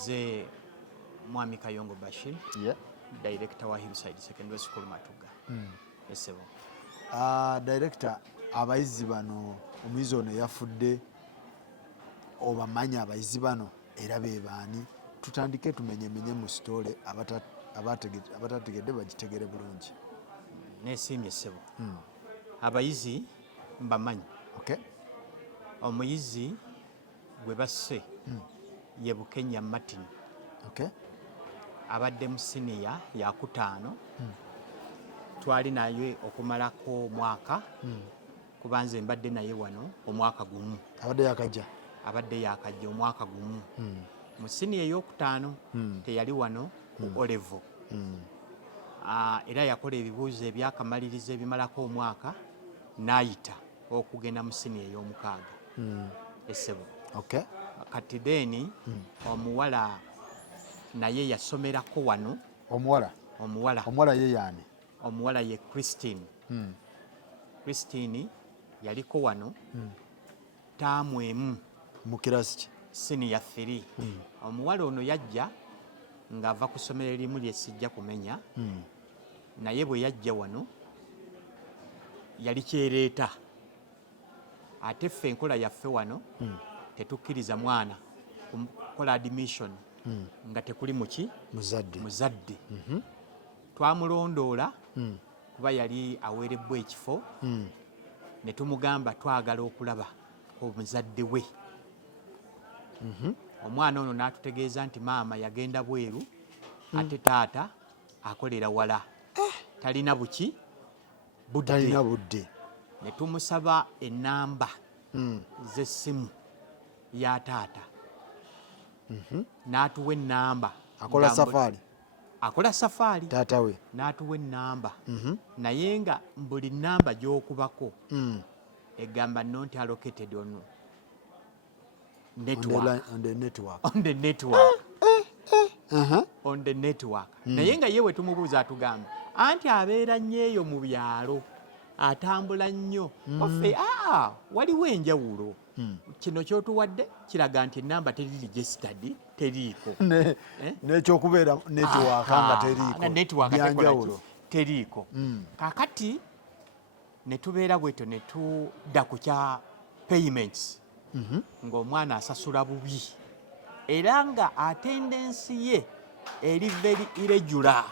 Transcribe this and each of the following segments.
nze Mwami Kayongo Bashir, yeah. Director wa Hillside Secondary School Matuga. Esebo. Director, abayizi bano omuyizi ono yafudde obamanya abayizi bano era be baani, tutandike tumenyemenye mu story abatategedde bagitegere bulungi. Neesiimye essebo. Abayizi mbamanyi. Okay. Omuyizi gwe basse ye Bukenya Martin. Okay. Abadde mu siniya yakutaano. Twali naye okumalako omwaka kuba nze mbadde naye wano omwaka gumu. Abadde yakajja omwaka gumu. Mu siniya ey'okutaano teyali wano ku Olevo. Era yakola ebibuuzo ebyakamaliriza ebimalako omwaka n'ayita okugenda mu siniya ey'omukaaga. Essebo. Okay. Kati deni omuwala naye yasomerako wano. Omuwala ye yaani? Omuwala ye Christine. Christine yaliko wano taamu emu mu kirasi ki? Senior 3. Omuwala ono yajja ng'ava ku ssomero erimu lye sijja kumenya. Naye bwe yajja wano yali kyereeta. Ate ffe enkola yaffe wano tetukkiriza mwana kukola admission nga tekuli muki muzadde. Twamulondoola kuba yali aweerebbwa ekifo ne tumugamba twagala okulaba omuzadde we. Omwana ono n'atutegeeza nti maama yagenda bweru ate taata akolera wala talina budde. Ne tumusaba ennamba z'essimu ya taata. N'atuwa ennamba. Akola safaari taata we. N'atuwa ennamba naye nga buli nnamba gy'okubako egamba not allocated on network. On the network. On the network. Naye nga yewe tumubuuza atugamba anti abeera nnyo eyo mu byalo atambula nnyo. Waffe waliwo enjawulo. Kino kyotuwadde kiraga nti ennamba teri registered, teriiko. N'ekyokubeera network nga teriiko. Network teriiko. Kaakati ne tubeera bwetyo ne tudda ku kya payments. Ng'omwana asasula bubi. Era nga attendance ye eri very irregular.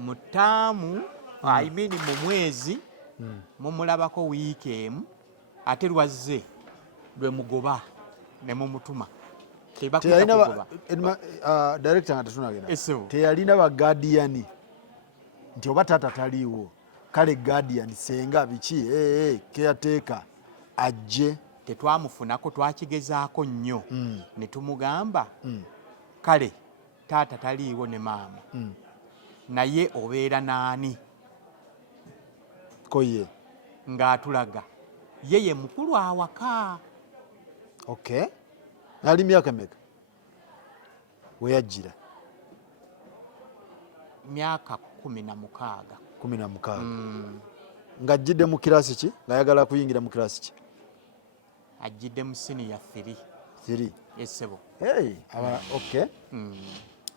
Mu ttaamu mu mwezi mumulabako wiiki emu ate lwazze lwe mugoba ne mumutuma. Director nga tetunagenda. Teyalina ba guardian nti oba taata taliiwo kale guardian senga biki caretaker ajje. Tetwamufunako, twakigezaako nnyo ne tumugamba kale taata taliiwo ne maama naye obeera naani koye ng'atulaga ye mukulu awaka. Okay. Ali myaka meka weyajjira? Myaka 16. Ng'ajjidde mu kirasi ki? Ng'ayagala kuyingira mu kirasi ki? Ajjidde mu senior 3. Essebo. Hey, okay.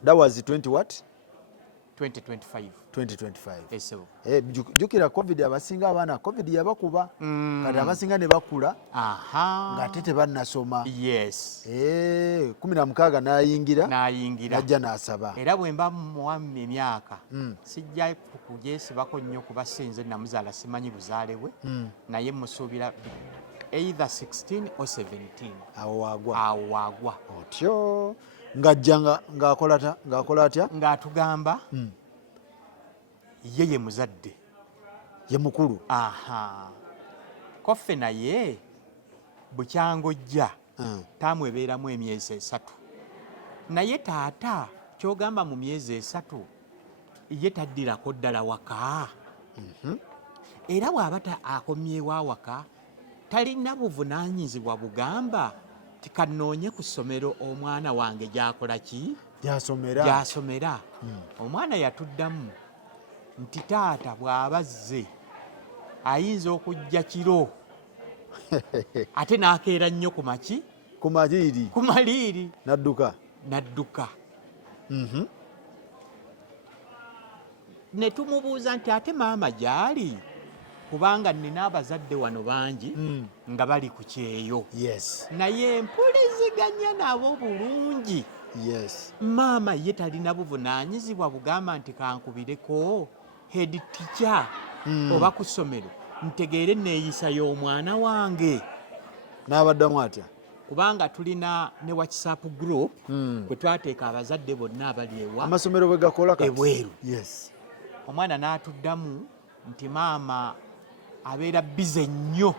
That was 20 what? 2025. Essebo. Jukira COVID abasinga abaana COVID yabakuba. Kati abasinga ne bakula. Ng'ate tebannasoma. Yes. 16 n'ayingira. Najja n'asaba. Era bwe mba muwamma emyaka sijja kugyesibako nnyo kuba sinze namuzaala simanyi buzaale bwe naye musuubira either 16 or 17. Awo waagwa. Otyo. Ng'ajja ng'akola atya? Ng'atugamba ye muzadde. Ye mukulu. Koffe naye bukyangojja taamu ebeeramu emyezi 3. Naye taata kyogamba mu myezi 3 ye taddirako ddala waka. Era bw'aba akomyewo awaka talina buvunaanyizibwa bugamba tikanoonye ku ssomero omwana wange gy'akola ki? Gy'asomera. Omwana yatuddamu nti taata bw'aba azze ayinza okujja kiro ate n'akeera nnyo ku maki ku maliiri nadduka ne tumubuuza nti ate maama gyali kubanga nina abazadde wano bangi nga bali ku kyeyo naye mpuliziganya nabo bulungi maama ye talina buvunaanyizibwa bugamba nti kankubireko head teacher oba ku ssomero ntegeere neeyisa y'omwana wange n'abaddamu atya kubanga tulina ne WhatsApp group kwe twateeka abazadde bonna abali ewa amasomero bwe gakola ebweru omwana n'atuddamu nti maama abeera bize nnyo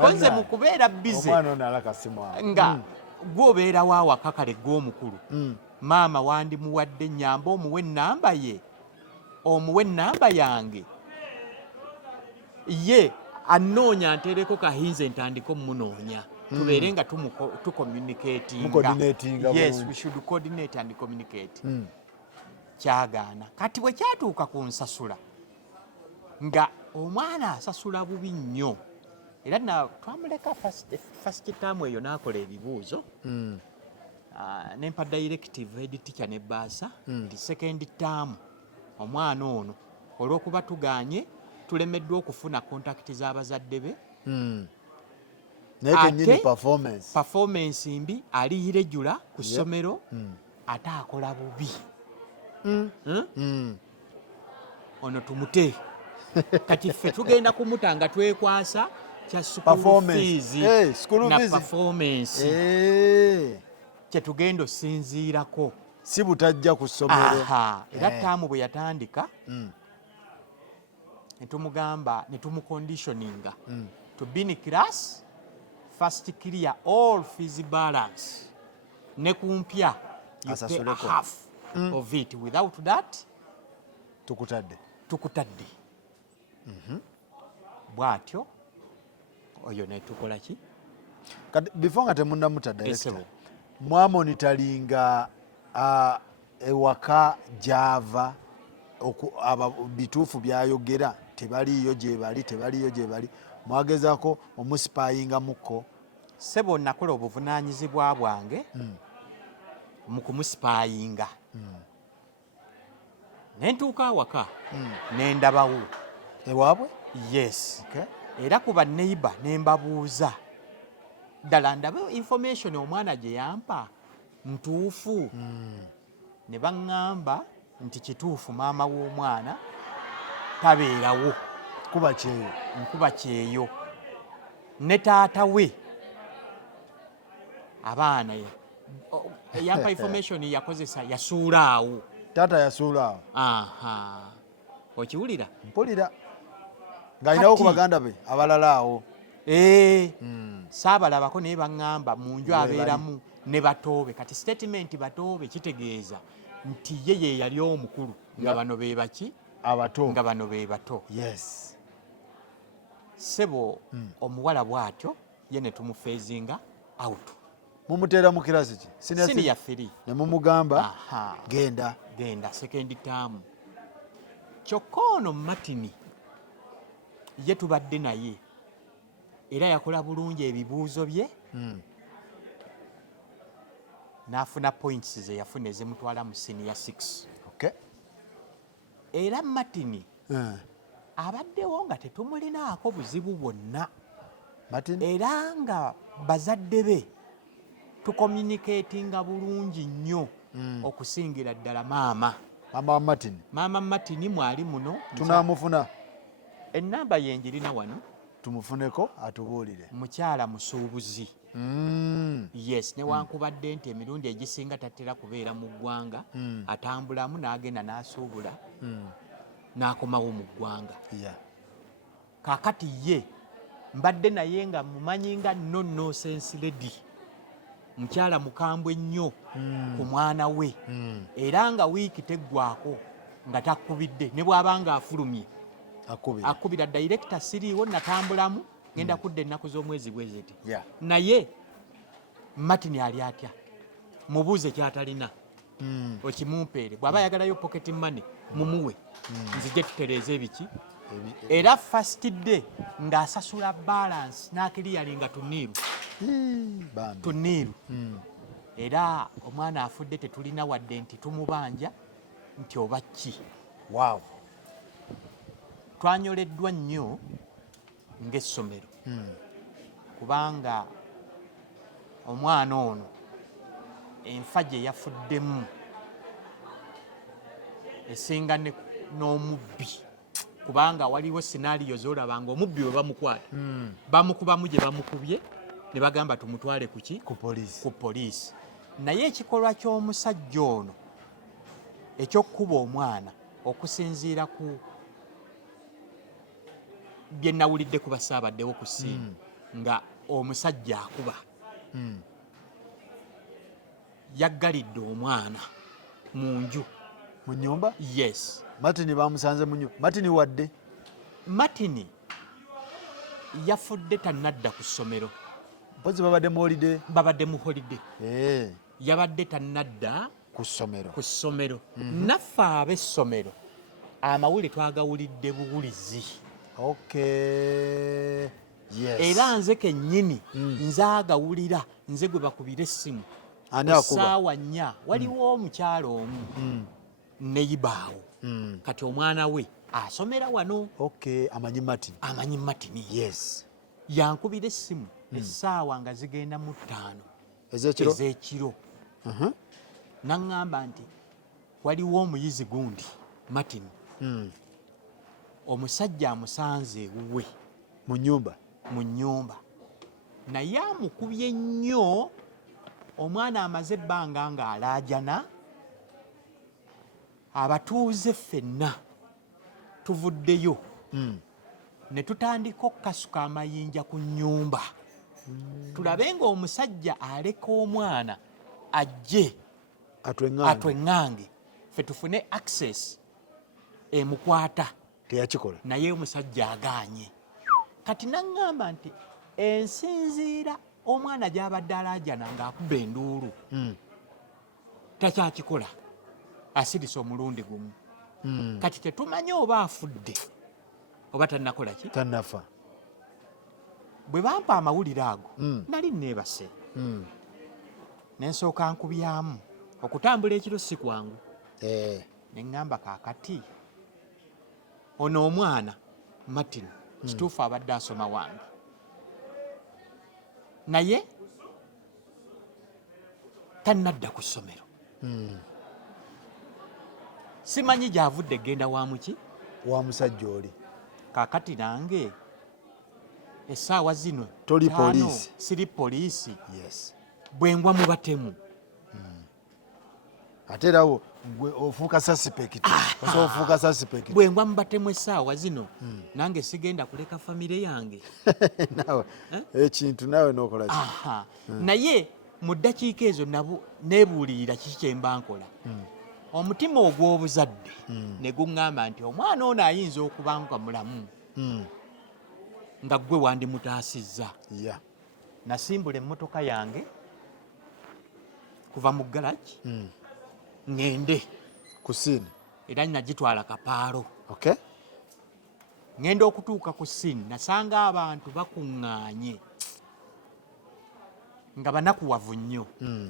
konze mu kubeera bize nga gwobeerawo awaka kale gw'omukulu maama wandimuwadde ennyamba omuwe ennamba ye omuwe ennamba yange ye anoonya nteereko kahinze ntandika omunoonya tubeere nga tucommunicatinga yes we should coordinate and communicate kyagaana kati bwe kyatuuka ku nsasula nga omwana asasula bubi nnyo era twamuleka first term eyo n'akola ebibuuzo nempa directive head teacher ne baasa nti second term omwana ono olw'okuba tuganye tulemeddwa okufuna kontakiti z'abazadde be naye kenyini performance mbi aliyirejula ku ssomero ate akola bubi ono tumute kati ffe tugenda kumutanga twekwasa kya school fees na performance kyetugenda osinziirako si butajja ku ssomero era taamu bwe yatandika netumugamba netumuconditioninga to be in class first clear all fees balance ne kumpya you pay half of it without that tukutadde bwatyo oyo netukola ki kati before nga temunnamuta director mwamonitalinga ewaka gyava bituufu byayogera tebaliyo gyebali mwagezaako omusipayingamukko sebo nakola obuvunaanyizibwa bwange mu kumusipayinga nentuuka awaka nendabawo ewaabwe yes era ku baneighbor nembabuuza ddala ndabe information omwana gye yampa ntuufu ne baŋŋamba nti kituufu maama w'omwana tabeerawo nkuba kyeyo ne taata we abaana eyampa information yakozesa yasuulaawo taata yasuulaawo okiwulira mpulira ng'alinawo ku baganda be abalala awo saabalabako naye baŋŋamba mu nju abeeramu ne batoobe kati statement batoobe kitegeeza nti ye yali omukulu nga bano be baki nga bano be bato sebo omuwala bw'atyo ye ne tumufeezinga out mumuteera mu kirasi ki senior 3 ne mumugamba genda second term kyokka ono Martin ye tubadde naye era yakola bulungi ebibuuzo bye n'afuna points ze yafuna ezimutwala mu senior 6 era Martin abaddewo nga tetumulinaako buzibu bwonna era nga bazadde be tucommunicatinga bulungi nnyo okusingira ddala maama Martin mwali muno tunamufuna ennamba yenjirina wano tumufuneko atubuulire mukyala musuubuzi yes newankubadde nti emirundi egisinga tatera kubeera mu ggwanga atambulamu n'agenda n'asuubula n'akomawo mu ggwanga kaakati ye mbadde naye nga mumanyi nga no nonsense lady mukyala mukambwe nnyo ku mwana we era nga wiiki teggwako nga takubidde ne bw'aba nga afulumye akubira director siriiwo natambulamu ngenda kudda ennaku z'omwezi bweziti naye Martin ali atya mubuuze kyatalina okimumpeere bw'aba ayagalayo pocket money mumuwe nzije tutereeze ebiki era first day ng'asasula balance n'akiriyalinga tuniiru era omwana afudde tetulina wadde nti tumubanja nti oba ki. Wow. Twanyoleddwa nnyo ng'essomero kubanga omwana ono enfa gye yafuddemu esinga n'omubbi kubanga waliwo scenario z'olabanga omubbi we bamukwata bamukubamu gye bamukubye ne bagamba tumutwale ku poliisi. Naye ekikolwa ky'omusajja ono eky'okkuba omwana okusinziira ku bye nawulidde ku basaabaddewo ku ssimu nga omusajja akuba yaggalidde omwana mu nju mu nnyumba. Yes. Martin bamusanze mu nnyumba. Martin wadde Martin yafudde tannadda ku ssomero. Mpozi babadde mu holiday. Yabadde tannadda ku ssomero. Naffe ab'essomero amawulire twagawulidde buwulizi. Okay. Yes. Era nze kennyini nze agawulira nze gwe bakubira essimu essaawa 4 waliwo omukyalo omu neyibaawo kati omwana we asomera wano. Okay. Amanyi Martin. Yes. Yankubira essimu essaawa nga zigenda mu 5 ez'ekiro. Naŋŋamba nti waliwo omuyizi gundi Martin omusajja amusanze ewuwe mu nnyumba naye amukubye nnyo. Omwana amaze ebbanga ng'alaajana. Abatuuze ffenna tuvuddeyo ne tutandika okukasuka amayinja ku nnyumba tulabe ng'omusajja aleka omwana ajje atweŋŋange ffe tufune access emukwata. Teyakikola. Naye omusajja agaanye. Kati naŋŋamba nti ensinziira omwana gy'abadde alaajana ng'akuba enduulu takyakikola asirisa omulundi gumu. Kati tetumanyi oba afudde oba tannakola ki. Tannafa. Bwe bampa amawulire ago nali neebase ne nsooka nkubyamu okutambula ekiro si kwangu. Ne ŋŋamba kaakati ono omwana Martin kituufu abadde asoma wange naye tannadda ku ssomero. Simanyi gy'avudde genda wa muki wa musajja oli. Kaakati nange essaawa zino Toli poliisi. Siri poliisi. Yes. Bwe ngwa mu batemu ate era gwe ofuuka suspect. Ofuuka suspect. Bwe ngwa mu batemu essaawa zino nange sigenda kuleka famire yange. Nawe ekintu nawe n'okola ki. Naye mu ddakiika ezo neebuulirira kiki kye mba nkola. Omutima ogw'obuzadde ne guŋŋamba nti omwana ono ayinza okuba nga mulamu nga ggwe wandimutaasizza. Nasimbula emmotoka yange kuva mu garage ŋŋende ku ssiini era nagitwala Kapaalo. Okay. Ŋŋenda okutuuka ku ssiini nasanga abantu bakuŋŋaanye nga banakuwavu nnyo.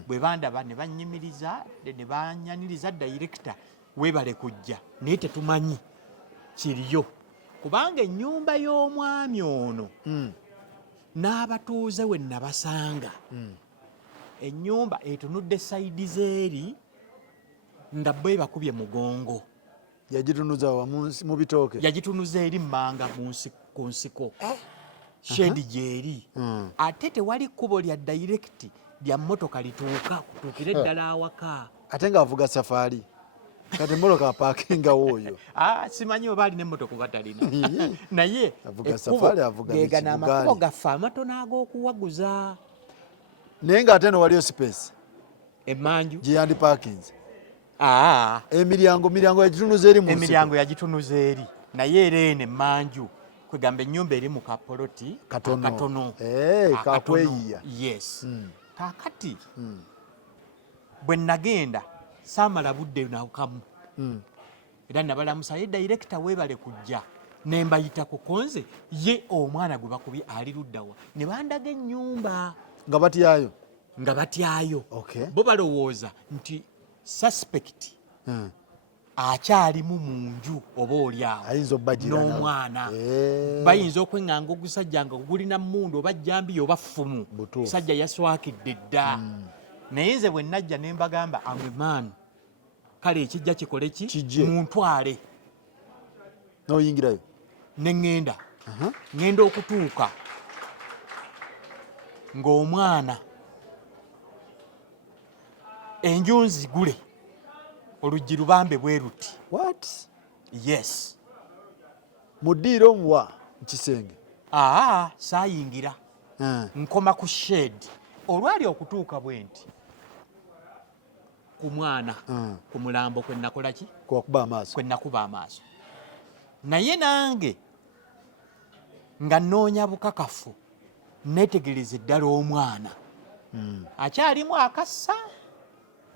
Bwe bandaba ne bannyimiriza ne banyaniriza director weebale kujja naye tetumanyi kiriyo kubanga ennyumba y'omwami ono n'abatuuze we nabasanga ennyumba etunudde sayidi zeeri nga bwe bakubye mugongo. Yagitunuza wa mu bitooke. Yagitunuza eri mmanga ku nsiko shedi gyeri. Ate tewali kkubo lya direct lya mmotoka lituuka kutuukire ddala awaka. Ate ng'avuga safaari kati emmotoka apaakinga wooyo. Simanyi oba alina emmotoka oba talina. Naye avuga safaari avuga geegana amakubo gaffe amatono ag'okuwaguza. Naye ng'ate eno waliyo space emmanju gye yandipaakinze. Emiryango yagitunuza eri mu nsiko. Emiryango yagitunuza eri naye era eno emmanju kwegamba ennyumba eri mu kapoloti katono. Kakweyiya. Yes. Kaakati bwe nagenda saamala budde nawukamu era nabalamusa ye director weebale kujja ne mbayitako konze ye omwana gwe bakubye ali luddawa ne bandaga ennyumba nga batyayo okay. Bo balowooza nti suspect akyalimu mu nju oba oliawo n'omwana bayinza okweŋŋanga ogusajja nga gulina mmundu oba jjambiya oba ffumu sajja yaswakidde dda naye nze bwe najja ne mbagamba amweman kale ekijja kikole ki muntwale n'oyingirayo ne ŋŋenda okutuuka ng'omwana enju nzigule oluggi lubambe bwe ruti. What? Yes. Muddiira omuwa mukisenge? Saayingira. Nkoma ku shed. Olwali okutuuka bwe nti ku mwana ku mulambo kwe nakola ki? Kwe nakuba amaaso. Naye nange nga nnoonya bukakafu neetegereza eddala omwana akyalimu akassa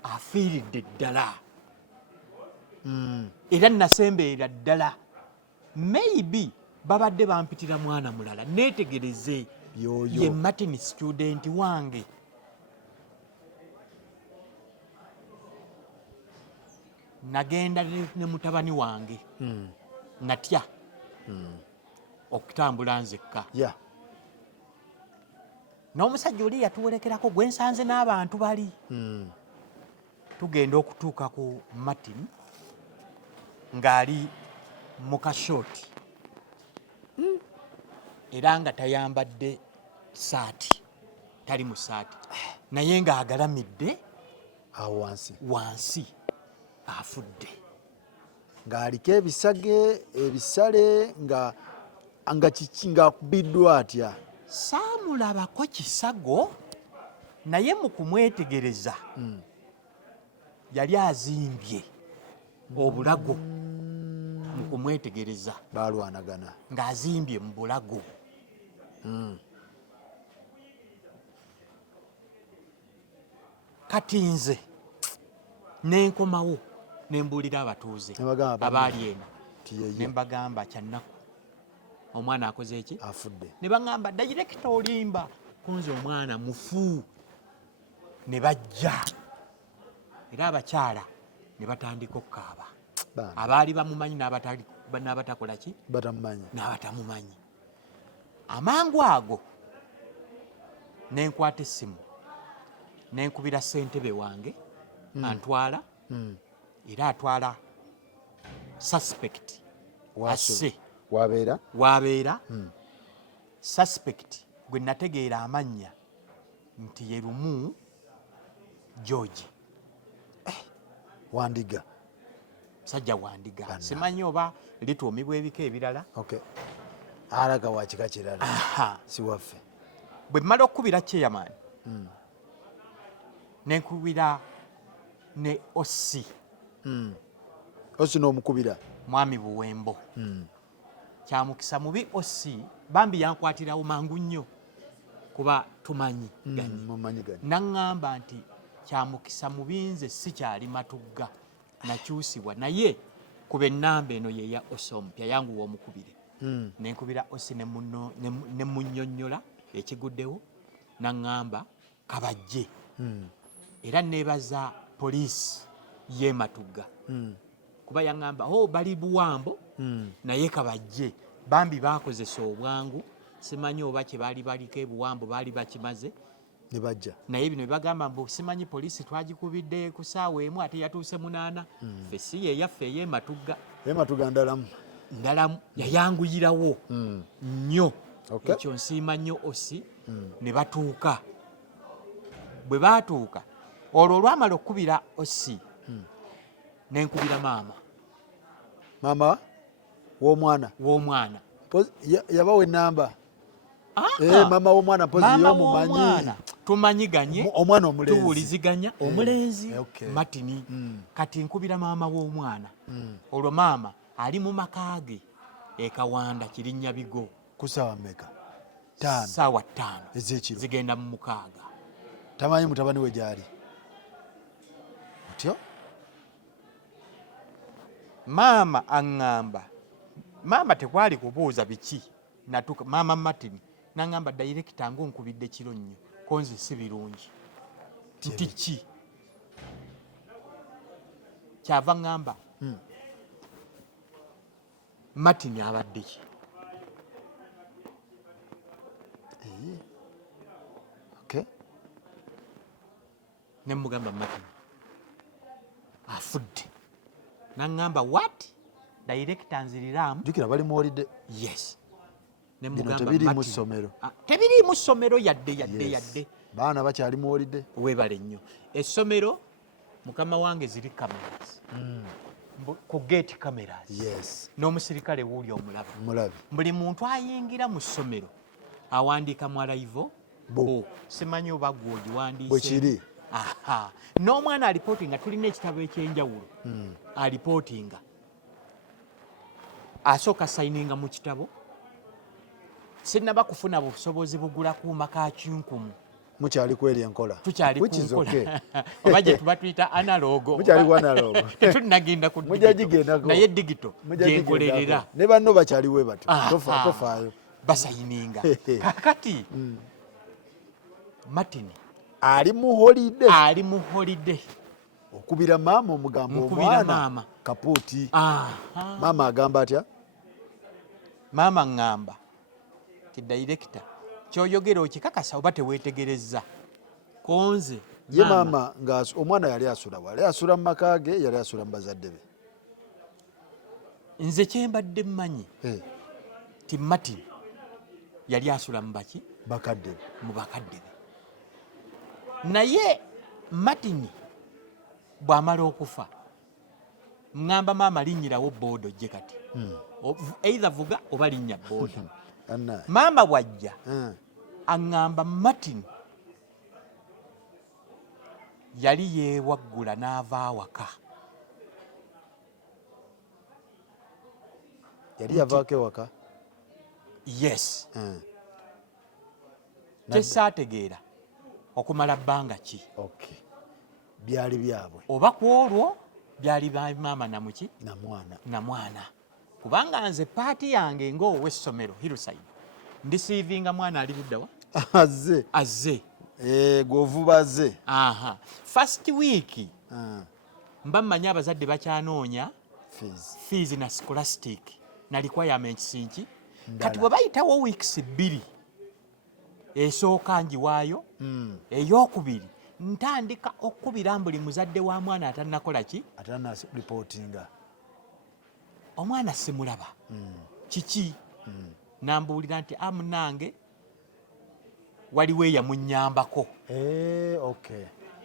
afiiridde ddala. Era nasembeera ddala maybe babadde bampitira mwana mulala neetegereze ye Martin student wange. Nagenda ne mutabani wange natya okutambula nzekka. N'omusajja oli yatuwerekerako gwe nsanze n'abantu bali. Tugenda okutuuka ku Martin ng'ali mu kashooti era nga tayambadde saati, tali mu saati naye ng'agalamidde awo wansi afudde ng'aliko ebisale nga akubiddwa atya. Saamulabako kisago naye mu kumwetegereza yali azimbye obulago mu kumwetegereza balwanagana ng'azimbye mu bulago. Kati nze nenkomawo nembuulira abatuuze abaali eno ne mbagamba kyannaku omwana akoze eki? Afudde. Ne baŋŋamba dayirekita olimba kunze omwana mufu. Ne bajja era abakyala ne batandika okukaaba abaali bamumanyi n'abatakola ki? N'abatamumanyi. Amangu ago nenkwata essimu nenkubira ssentebe wange antwala era atwala suspect asse wabeera suspect gwe nategeera amannya nti ye Lumu George Wandiga. Sajja Wandiga. Simanyi oba lituumibwa ebika ebirala. Alaga wa kika kirala si waffe. Bwe mmala okukubira chairman nenkubira ne Ossi. Ossi n'omukubira Mwami Buwembo. Kyamukisa mubi Ossi bambi yankwatirawo mangu nnyo kuba tumanyi ganyi. Naŋŋamba nti kyamukisa mubinze si kyali Matugga nakyusibwa naye kuba ennamba eno yeya Ossi omupya yangu w'omukubire. Nenkubira Ossi ne munnyonnyola ekiguddewo naŋŋamba kabajje. Era neebaza poliisi ye Matugga kuba yaŋŋamba bali Buwambo naye kabajje bambi baakozesa obwangu simanyi oba kye baali baliko ebuwambo baali bakimaze ne bajja naye bino bebagamba mbu simanyi poliisi twagikubidde ku ssaawa emu ate yatuuse 8 ffe si ye yaffe eyematugga ndalamu yayanguyirawo nnyo ekyo nsiima nnyo Ossi ne batuuka. Bwe baatuuka olwo olwamala okukubira Ossi nenkubira maama w'omwana yabawa ennamba maama w'omwana pozi y'omumanyi tumanyiganye omwana omulenzi tuwuliziganya omulenzi Martin kati nkubira maama w'omwana olwo maama ali mu maka ge Kawanda Kirinyabigo ku ssaawa mmeka? Ssaawa 5 ez'ekiro zigenda mu 6. Tamanyi mutabani we gyali otyo? Maama aŋŋamba maama tekwali kubuuza biki natuka maama Martin nangamba director ngonkubidde kiro nnyo konzi si birungi nti ki kyava ngamba Martin abadde ki okay ne mugamba Martin afudde nangamba what director nziriramu jukira bali mu holiday yes ne mugamba tebiri mu ssomero tebiri mu ssomero yadde baana bakyali mu holiday webale nnyo essomero mukama wange ziri cameras ku gate cameras yes n'omusirikale wuuli omulaba mulabi buli muntu ayingira mu ssomero awandiika mu arrival bo simanyi oba gwogiwandiise bwekiri n'omwana alipootinga tulina ekitabo ekyenjawulo alipootinga asooka sayininga mu kitabo sinnaba kufuna busobozi bugula kuuma ka kinkumu mukyali kweri enkola tukyali kunkola oba gye tuba tuyita analogo mukyali ku analogo tetulinagenda ku naye digito gyenkolerera ne banno bakyaliwe bato tofaayo basayininga kakati Martin ali mu holiday okubira maama omugambo omwana kapuuti maama agamba atya maama ngamba ti director kyoyogera okikakasa oba teweetegereza konze ye maama nga omwana yali asula wali asula mu maka ge yali asula mu bazadde be nze kyembadde mmanyi ti Martin yali asula mu baki bakadde mu bakadde be naye Martin bw'amala okufa ngamba maama linnyirawo boodo gye kati either vuga oba linnya boodo maama bw'ajja aŋŋamba Martin yali yeewaggula n'ava awaka yali yavaako ewaka yes tesaategeera okumala bbanga ki byali byabwe oba ku olwo byali ba maama namuki namwana kubanga nze paati yange ng'ow'essomero Hillside ndisiivinga mwana ali luddawa azze gwovuba azze first week mba mmanyi abazadde bakyanoonya fees na scholastic na requirements nki kati bwe bayitawo weeks 2 esooka njiwaayo eyokubiri ntandika okubira buli muzadde wa mwana atannakola ki reportinga omwana simulaba kiki nambuulira nti amunange waliwo eyamunyambako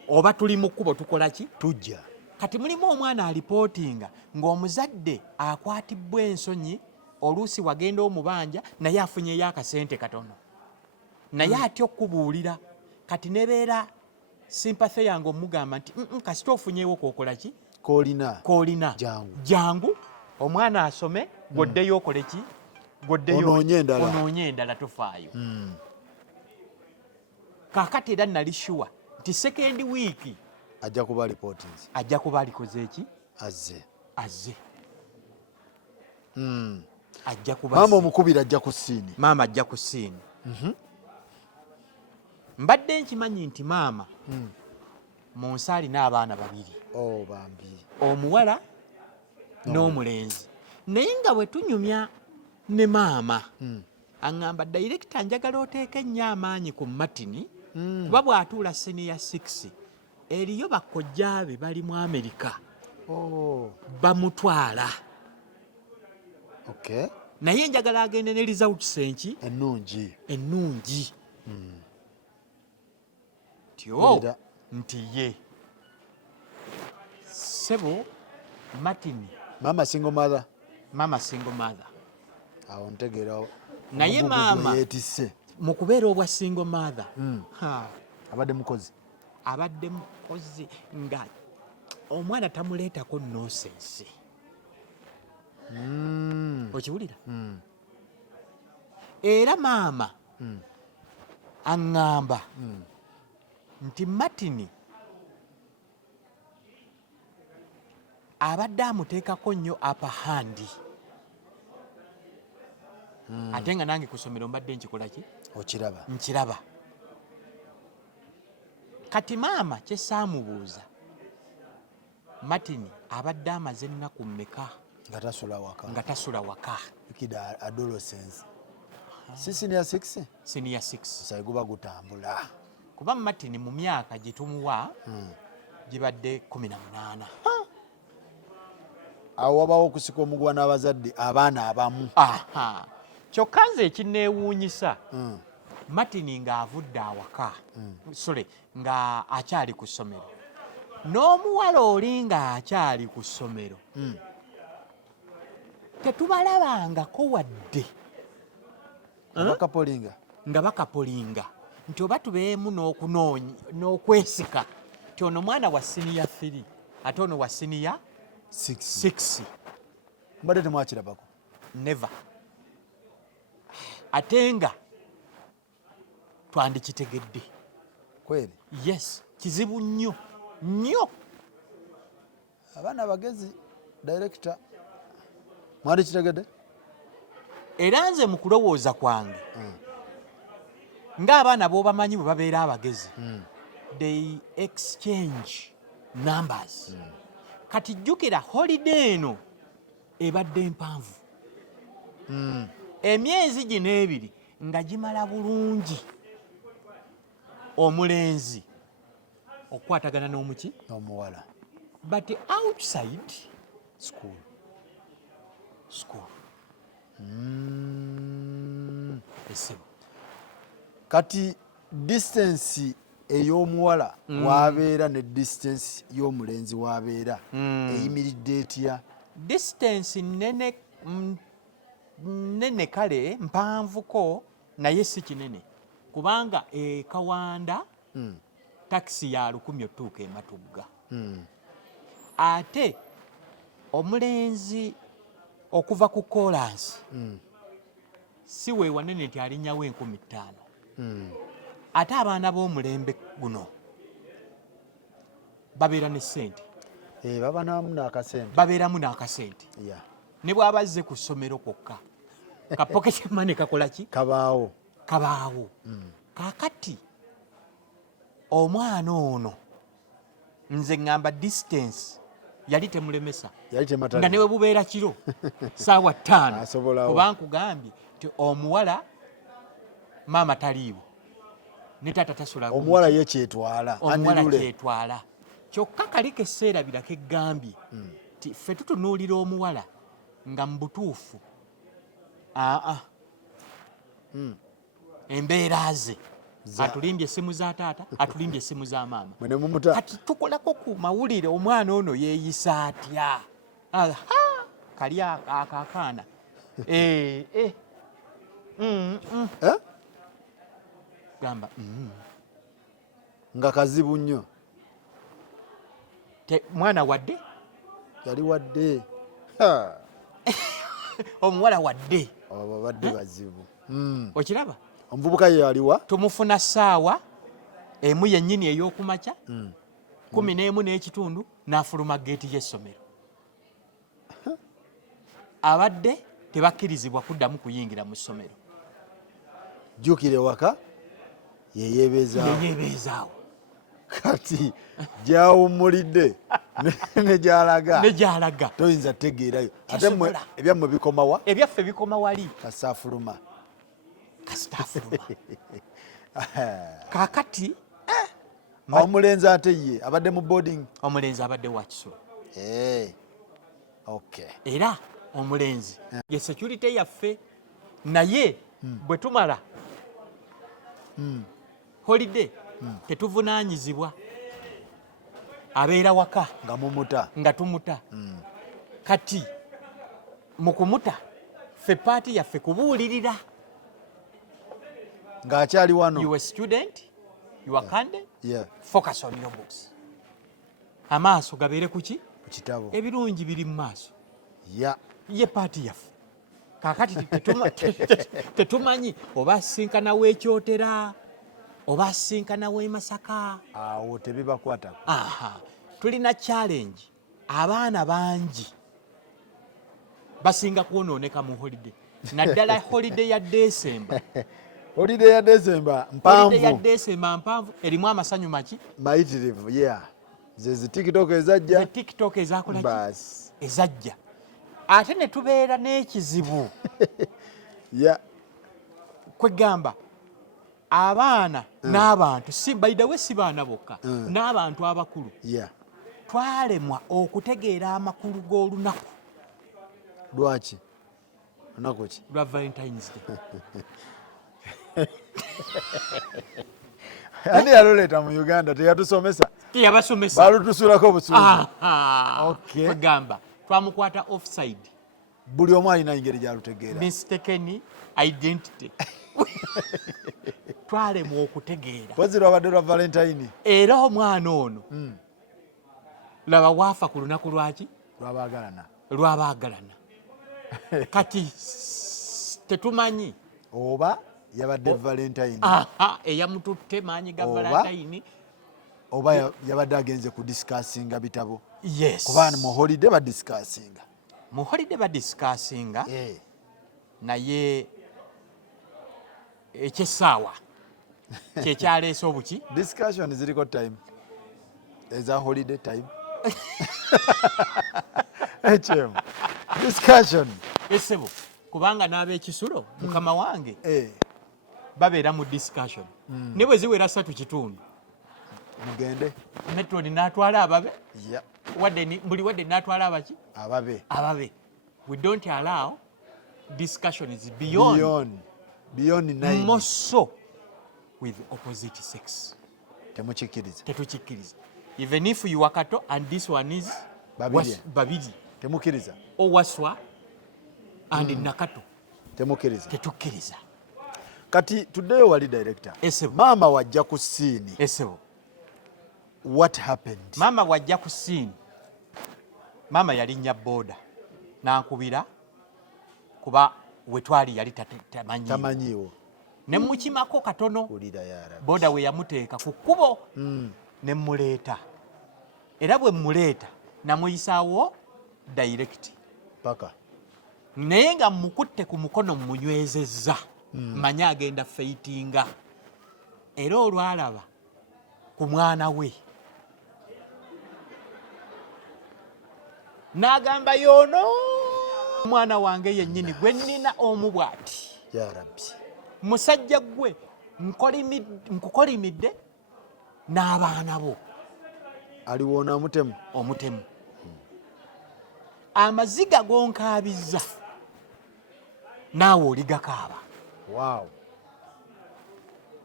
oba tuli mu kkubo tukola ki tujja kati mulimu omwana alipootinga ng'omuzadde akwatibbwa ensonyi oluusi wagenda omubanja naye afunyeyo akasente katono naye atya okubuulira kati nebeera sympathy yange omugamba nti kasita ofunyeewo kokola ki koolina jangu omwana asome goddeyo okole ki onoonye endala tofaayo kakati era nali sure nti second week ajja kuba reportings ajja kuba alikoze eki azze ajja kuba maama omukubira ajja ku siini maama ajja ku siini mbadde nkimanyi nti maama mu nsi alina abaana 2 bambi omuwala n'omulenzi naye nga bwe tunyumya ne maama aŋŋamba director njagala oteeka ennyo amaanyi ku Martin kuba bw'atuula senior 6 eriyo bakojjaabe bali mu Amerika bamutwala naye njagala agende ne results enki ennungi tyo nti ye sebo Martin maama single mother awo ntegeera naye maama yeetisse mu kubeera obwa single mother abadde mukozi nga omwana tamuleetako nonsense okiwulira era maama aŋŋamba nti Martin abadde amuteekako nnyo upper hand ate nga nange ku ssomero mbadde nkikola ki okiraba nkiraba. Kati maama kye saamubuuza, Martin abadde amaze ennaku mmeka nga tasula waka? Adolescence si senior 6 senior 6 sayi guba gutambula kuba Martin mu myaka gye tumuwa gibadde 18. awo wabawo okusika omugwa n'abazadde abaana abamu. Kyokka nze ekineewuunyisa Martin ng'avudde awaka nga akyali ku ssomero, n'omuwala oli ng'akyali ku ssomero tetubalabangako wadde nga bakapolinga nti oba tubeemu n'okwesika nti ono mwana wa siniya 3 ate ono wa siniya 6. mbadde temwakirabako? Never. Ate nga twandikitegedde. Kweli? Yes, kizibu nnyo nnyo. Abaana bagezi director mwandikitegedde? Era nze mu kulowooza kwange ng'abaana b'obamanyi bwe babeera abagezi they exchange numbers. Kati jjukira holiday eno ebadde mpanvu, emyezi gino 2 nga gimala bulungi omulenzi okukwatagana n'omuki n'omuwala, but outside school. Kati distance ey'omuwala wabeera ne distance y'omulenzi wabeera eyimiridde etya? Distance nene kale mpanvuko naye si kinene kubanga Kawanda takisi ya 10 otuuka e Matugga. Ate omulenzi okuva ku kolansi si we wanene nti alinnyawo 15,000. Ate abaana b'omulembe guno babeera ne ssente, babeeramu n'akasente. Ne bw'aba azze ku ssomero kokka ka pocket money kakola ki? Kabaawo. Kaakati omwana ono nze ŋŋamba distance yali temulemesa nga newe bubeera kiro ssaawa 5 kuba nkugambye nti omuwala maama taliiwo ne taata tasula. Omuwala ye kyetwala, kyetwala. Kyokka kaliko esseerabira keggambye nti ffe tutunuulira omuwala nga mu butuufu embeera ze atulimbye essimu za taata, atulimbye essimu za maama. Kati tukolako ku mawulire omwana ono yeeyisa atya? Kali akaakaana gamba nga kazibu nnyo. Mwana wadde yali wadde omuwala wadde babadde bazibu. Okiraba omuvubuka ye yaliwa tumufuna ssaawa emu yennyini ey'okumakya 11:15 n'afuluma geeti y'essomero. Abadde tebakkirizibwa kuddamu kuyingira mu ssomero. Jjukira ewaka yeyeebeezaawo. Kati gyawummulidde nejalaga toyinza tegeerayo. Ate ebyammwe bikoma wa? Ebyaffe bikoma wali kasaafuluma. Kaakati omulenzi ate ye abadde mu boarding. Omulenzi abadde wa Kisulo. Okay. Era omulenzi ye security yaffe naye bwe tumala holiday tetuvunaanyizibwa, abeera waka nga tumuta. Kati mu kumuta ffe paati yaffe kubuulirira ng'akyali wano. You a student, you are candid, focus on your books. Amaaso gabeere kuki? Ku kitabo. Ebirungi biri mu maaso. Ye paati yaffe. Kaakati tetumanyi oba asinkana w'ekyotera oba asinkana w'e Masaka. Awo tebibakwata. Tulina challenge. Abaana bangi basinga kwonooneka mu holiday naddala holiday ya December. Holiday ya December mpanvu erimu amasanyu maki mayitirivu ze TikTok ezajja TikTok ezakola ezajja ate ne tubeera n'ekizibu kwegamba abaana n'abantu bayiddawe si baana bokka n'abantu abakulu twalemwa okutegeera amakulu g'olunaku. Lwaki? Lunaku ki? Lwa Valentine's Day. Ani yaloleeta mu Uganda teyatusomesa? Teyabasomesa. Balutusulako obusuuzi. Kwegamba twamukwata offside. Buli omu alina engeri gyalutegeera. Mistaken identity. Twalemwa okutegeera. Pozi lwabadde lwa Valentine. Era omwana ono laba waafa ku lunaku lwaki? Lwabaagalana. Kati tetumanyi oba yabadde Valentine eyamututte maanyi ga Valentine oba yabadde agenze ku discussinga bitabo. Yes. Kuba mu holiday badiscussinga naye ekyessaawa kyekyaleese obuki discussion ziriko time eza holiday time HM discussion esebo kubanga n'ab'ekisulo mukama wange babeera mu discussion ne bwe ziwera 3 mugende Metro n'atwala ababe buli wadde n'atwala abaki ababe. We don't allow discussions beyond 9 more so with opposite sex. Tetukikkiriza. Even if you wakato and this one is babiri temukkiriza owaswa and nakato tetukkiriza. Kati tuddeyo wali director. Esebo. Maama wajja ku siini. Esebo. What happened? Maama wajja ku siini. Maama yalinnya boda n'ankubira kuba wetwali yali tamanyiwo. Ne mukimako katono boda we yamuteeka ku kkubo ne muleeta. Era bwe muleeta namuyisaawo direct paka naye nga mukutte ku mukono munywezezza manya agenda feitinga. Era olwalaba ku mwana we n'agamba yono mwana wange yennyini gwe nnina omu bw'ati ya Rabbi musajja gwe nkukolimidde n'abaana bo aliwona omutemu amaziga gonkaabizza naawe oligakaaba.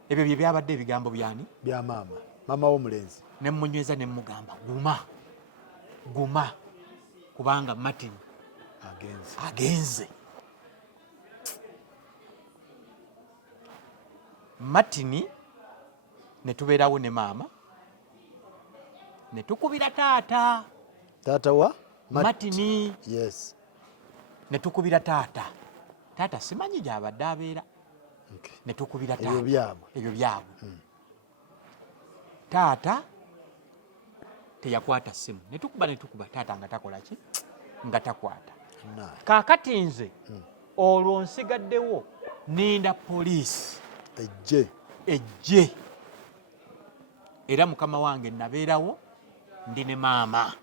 Ebyo bye byabadde ebigambo byani bya maama w'omulenzi. Ne mmunyweza ne mugamba guma kubanga Martin agenze. Martin ne tubeerawo ne maama ne tukubira taata wa Martin. Yes. Ne tukubira taata simanyi gy'abadde abeera. Ne tukubira taata ebyo byabwe. Taata teyakwata simu ne tukuba taata nga takola ki nga takwata. Kaakati nze olwo nsigaddewo ninda poliisi ejje. Era mukama wange nabeerawo ndi ne maama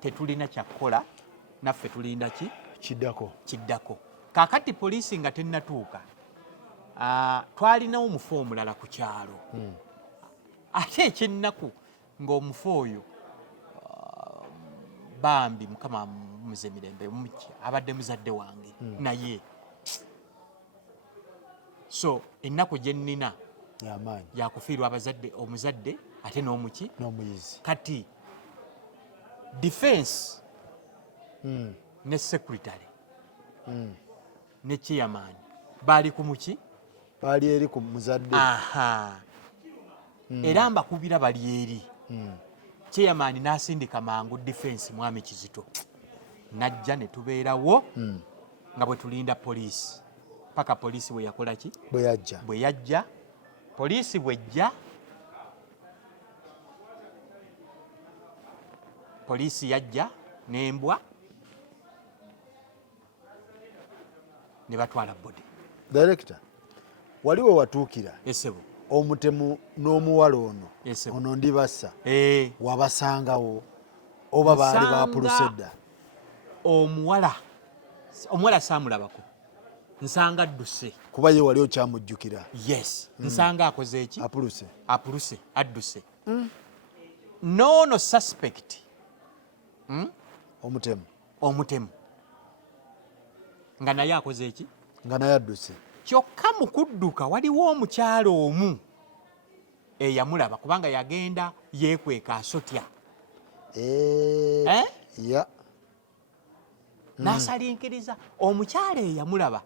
tetulina kyakukola naffe tulinda ki kiddako. Kaakati poliisi nga tennatuuka twalinawo omufu omulala ku kyalo ate ekyennaku ng'omufu oyo bambi mukama muze mirembe abadde muzadde wange naye so ennaku gye nnina yakufiirwa omuzadde ate n'omuyizi. Kati defense ne secretary ne chairman baali ku muki baali eri ku muzadde. Era mbakubira bali eri. Chairman n'asindika mangu defense mwami Kizito najja ne tubeerawo nga bwe tulinda poliisi paka poliisi bwe yakola ki bwe yajja poliisi bwejja poliisi yajja n'embwa ne batwala body. Director, waliwo watuukira Esebo. omutemu n'omuwala ono ndibassa wabasangawo oba baali bapuluse dda? omuwala saamulabako, nsanga adduse. Kuba ye wali okyamujjukira? Yes. Nsanga akoze eki? Apuluse. Adduse. Noono suspect. Omutemu nga naye akoze eki? Nga naye adduse. Kyokka mu kudduka waliwo omukyalo omu eyamulaba kubanga yagenda yeekweka asotya. N'asalinkiriza omukyalo eyamulaba.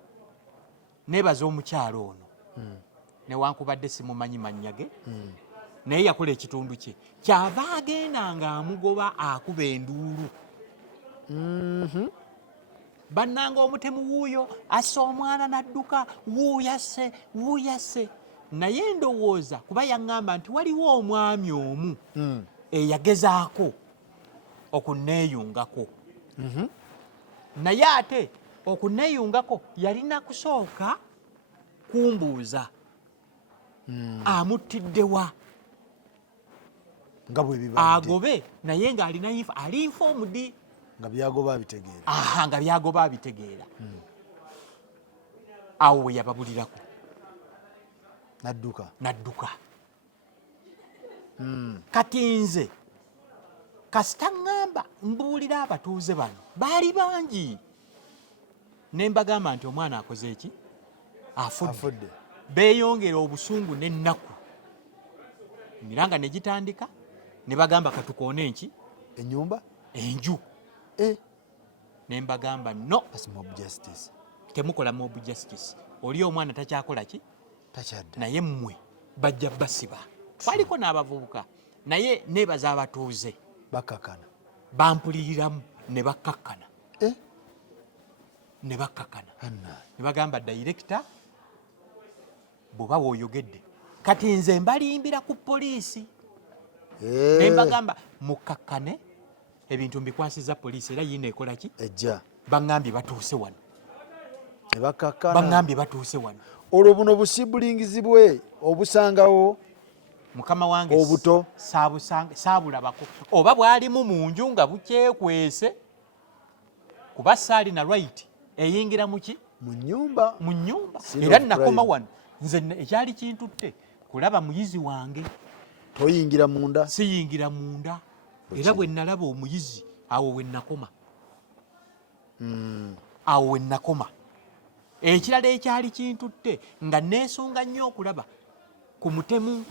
Neebaza omukyalo ono newankubadde simumanyi mannya ge, naye yakola ekitundu kye, kyava agenda ng'amugoba akuba enduulu. Bannanga omutemu wuuyo assa omwana n'adduka, wuuyase. Naye ndowooza kuba yaŋŋamba nti waliwo omwami omu eyagezaako okunneeyungako. Naye ate okunneeyungako yalina kusooka kumbuuza amuttiddewa nga bwe bibadde, agobe naye ng'alina informed nga byagoba abitegeera. Nga byagoba abitegeera. Awo we yababulirako n'adduka. Kati nze kasita ŋŋamba mbuulira abatuuze bano baali bangi, ne mbagamba nti omwana akoze eki? Afudde. Beeyongera obusungu n'ennaku, emiranga ne gitandika, ne bagamba katukoone enki? Enju. Ne mbagamba no, temukola mob justice. Oli omwana takyakola ki? Naye mmwe bajja basiba. Waliko n'abavubuka, naye neebaza abatuuze bampuliriramu ne bakkakkana. Ne bagamba director, bw'oba w'oyogedde kati nze mbalimbira ku poliisi. Ne mbagamba mukkakkane, ebintu mbikwasiza poliisi era yiino ekola ki? Ejja. Baŋŋambye batuuse wano. Olwo buno busibulingizibwe obusangawo mukama wange obuto saabulabako, oba bwalimu mu nju nga bukyekwese, kuba saali na right eyingira muki? Mu nnyumba. Era nakoma wano nze ekyali kintutte kulaba muyizi wange. Toyingira munda? Siyingira munda. Era bwe nalaba omuyizi awo we nakoma. Ekirala ekyali kintutte nga neesunga nnyo okulaba ku mutemu.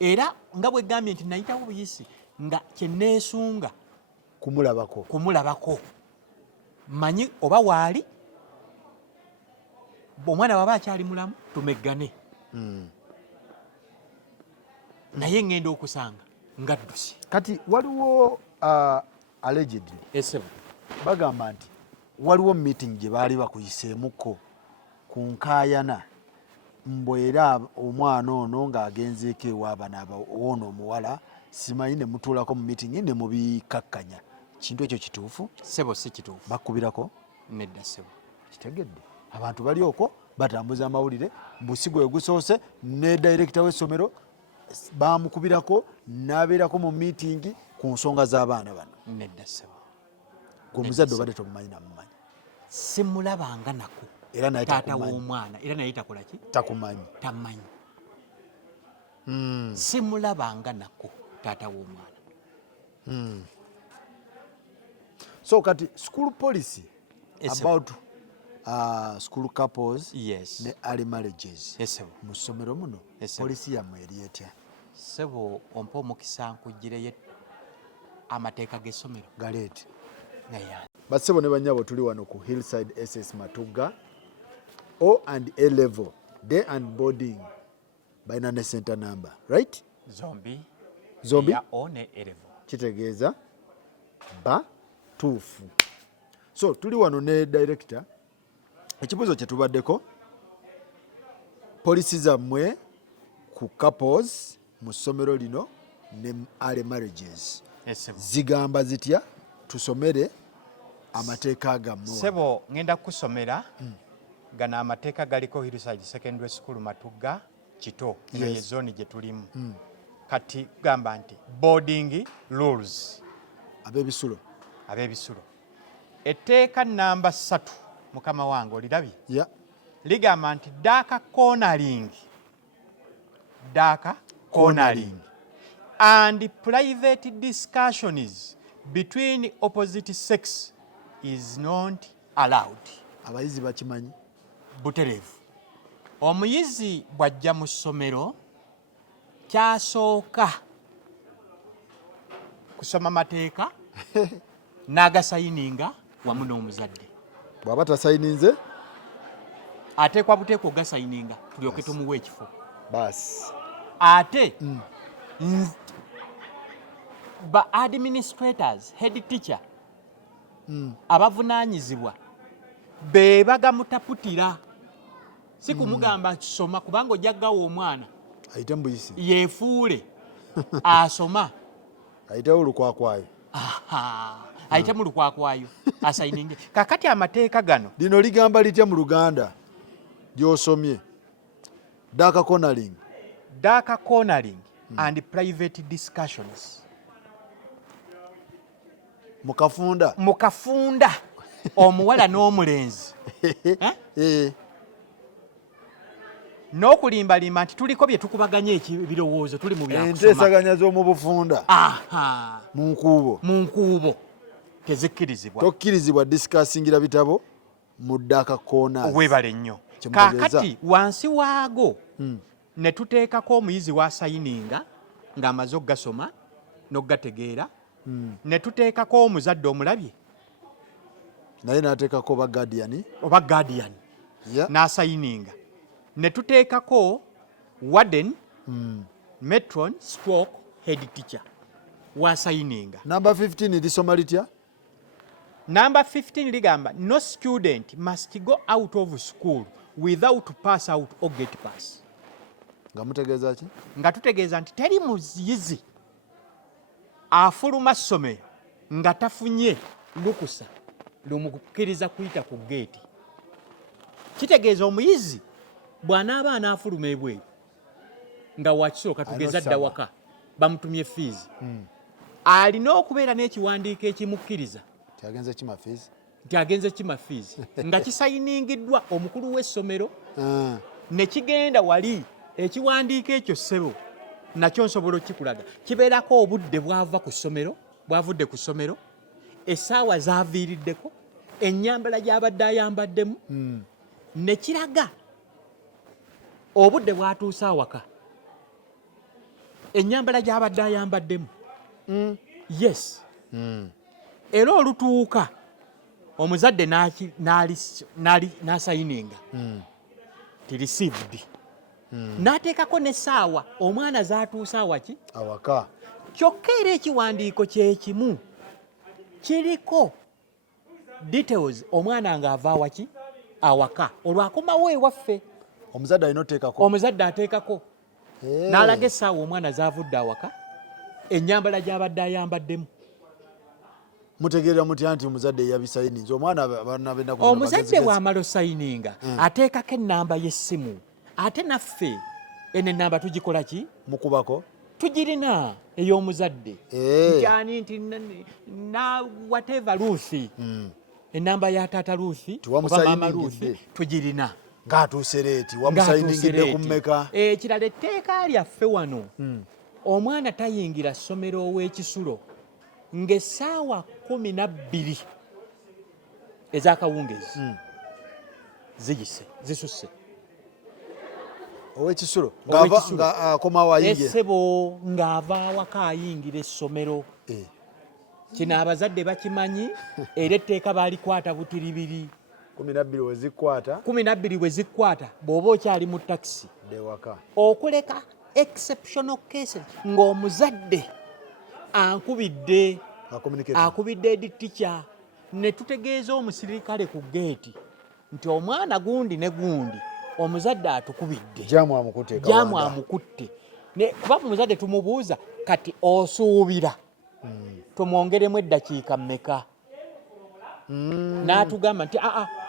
Era nga bwe gambye nti nayitawo buyisi nga kye neesunga kumulabako. Manyi oba waali omwana waba akyali mulamu tumeggane. Naye ngenda okusanga nga ddusi. Kati waliwo allegedly bagamba nti waliwo meeting gye baali bakuyiseemuko ku nkaayana, mbwera omwana ono ng'agenzeeko ewaaba woono omuwala, simanyi ne mutuulako mu meeting ne mubikakkanya. Kintu ekyo kituufu? Sebo si kituufu. Bakkubirako? Nedda sebo. Kitegedde abantu bali okwo batambuza amawulire, Busigo egusoose ne director w'essomero bamukubirako n'abeerako mu meeting ku nsonga z'abaana bano. Nedda sebo. Omuzadde obadde tomumanyi namumanyi? Simulabanga nako. Era naye taata w'omwana era naye takola ki? Takumanyi. Tamanyi. Simulabanga nako taata w'omwana. So kati school policy about school couples ne early marriages mu ssomero muno policy yammwe eri etya? Sebo ompa omukisa nkuggireyo amateeka g'essomero galeeti. Bassebo ne bannyabo tuli wano ku Hillside SS Matugga O&A level day and boarding balina ne center number, right? Zombi ya O ne A level kitegeeza batuufu. So tuli wano ne director, ekibuuzo kye tubaddeko, policy zammwe ku couples mu ssomero lino ne early marriages zigamba zitya? Tusomere amateeka gammwe sebo ngenda kusomera gana amateeka galiko Hillside Secondary School Matugga Kito ino ye zone gye tulimu kati gamba nti boarding rules ab'ebisulo etteeka namba 3 mukama wange olirabye yeah. ligamba nti daka cornering and private discussions between opposite sex is not allowed. Abayizi bakimanyi buterevu omuyizi bw'ajja mu ssomero kyasooka kusoma mateeka n'agasayininga wamu n'omuzadde. Bw'aba tasayininze ateekwa buteekwa ogasayininga tulyoke tumuwa ekifo basi ate ba administrators head teacher abavunaanyizibwa be bagamutaputira si kumugamba kisoma kubanga ojjaggawo omwana ayite mbuyisi yeefuule asoma ayitewo lukwakwayo ayite mu lukwakwayo asayininge kakati amateeka gano lino ligamba litya mu Luganda gy'osomye daka cornering and private discussions mukafunda omuwala n'omulenzi n'okulimbalimba nti tuliko bye tukubaganya ebirowoozo tuli mu byakusoma enteesaganya z'omu bufunda mu nkuubo tezikkirizibwa tokkirizibwa disikasingira bitabo mu daka corners weebale nnyo kaakati wansi waago ne tuteekako omuyizi w'asayininga ng'amaze okugasoma n'okugategeera ne tuteekako omuzadde omulabye naye n'ateekako oba guardian n'asayininga ne tuteekako warden matron stroke head teacher w'asayininga. Number 15 lisoma litya? Number 15 ligamba no student must go out of school without pass out or get pass. Nga mutegeeza ki? Nga tutegeeza nti teri muyizi afuluma ssomero nga tafunye lukusa lumukkiriza kuyita ku geeti. Kitegeeza omuyizi bw'anaaba anaafuluma ebweru nga wakisooka tugeza dda waka bamutumye fees alina okubeera n'ekiwandiiko ekimukkiriza nti agenze kima fees nga kisayiningiddwa omukulu w'essomero ne kigenda wali ekiwandiiko ekyo ssebo nakyo nsobola okikulaga kibeerako obudde bwavudde ku ssomero essaawa zaaviiriddeko ennyambala gy'abadde ayambaddemu ne kiraga obudde bwatuuse awaka ennyambala gy'abadde ayambaddemu yes era olutuuka omuzadde n'asayininga ti received n'ateekako n'essaawa omwana zaatuuse awaki awaka kyokka era ekiwandiiko kyekimu kiriko details omwana ng'ava awaki awaka olwakomawo ewaffe omuzadde alina oteekako omuzadde ateekako n'alaga essaawa omwana zaavudde awaka ennyambala gy'abadde ayambaddemu. Mutegeera mutya nti omuzadde yabisayininze omwana omuzadde bw'amala osayininga ateekako ennamba y'essimu ate naffe eno ennamba tugikola ki mukubako tugirina ey'omuzadde ntyani nti na whatever Ruthi ennamba ya taata Ruthi oba maama Ruthi tugirina ng'atuuse leeti wamusayiningidde ku mmeka. Ekirala etteeka lyaffe wano omwana tayingira ssomero ow'ekisulo ng'essaawa 12 ez'akawungezi zisusse ow'ekisulo ng'akomawo ayingira essebo ng'ava awaka ayingira essomero. Kino abazadde bakimanyi era etteeka baalikwata butiribiri 12 bwe zikkwata bw'oba okyali mu takisi okuleka exceptional cases ng'omuzadde akubidde editica ne tutegeeza omusirikale ku geeti nti omwana gundi ne gundi omuzadde atukubidde jamu amukutte kuba omuzadde tumubuuza kati osuubira tumwongeremu eddakiika mmeka n'atugamba nti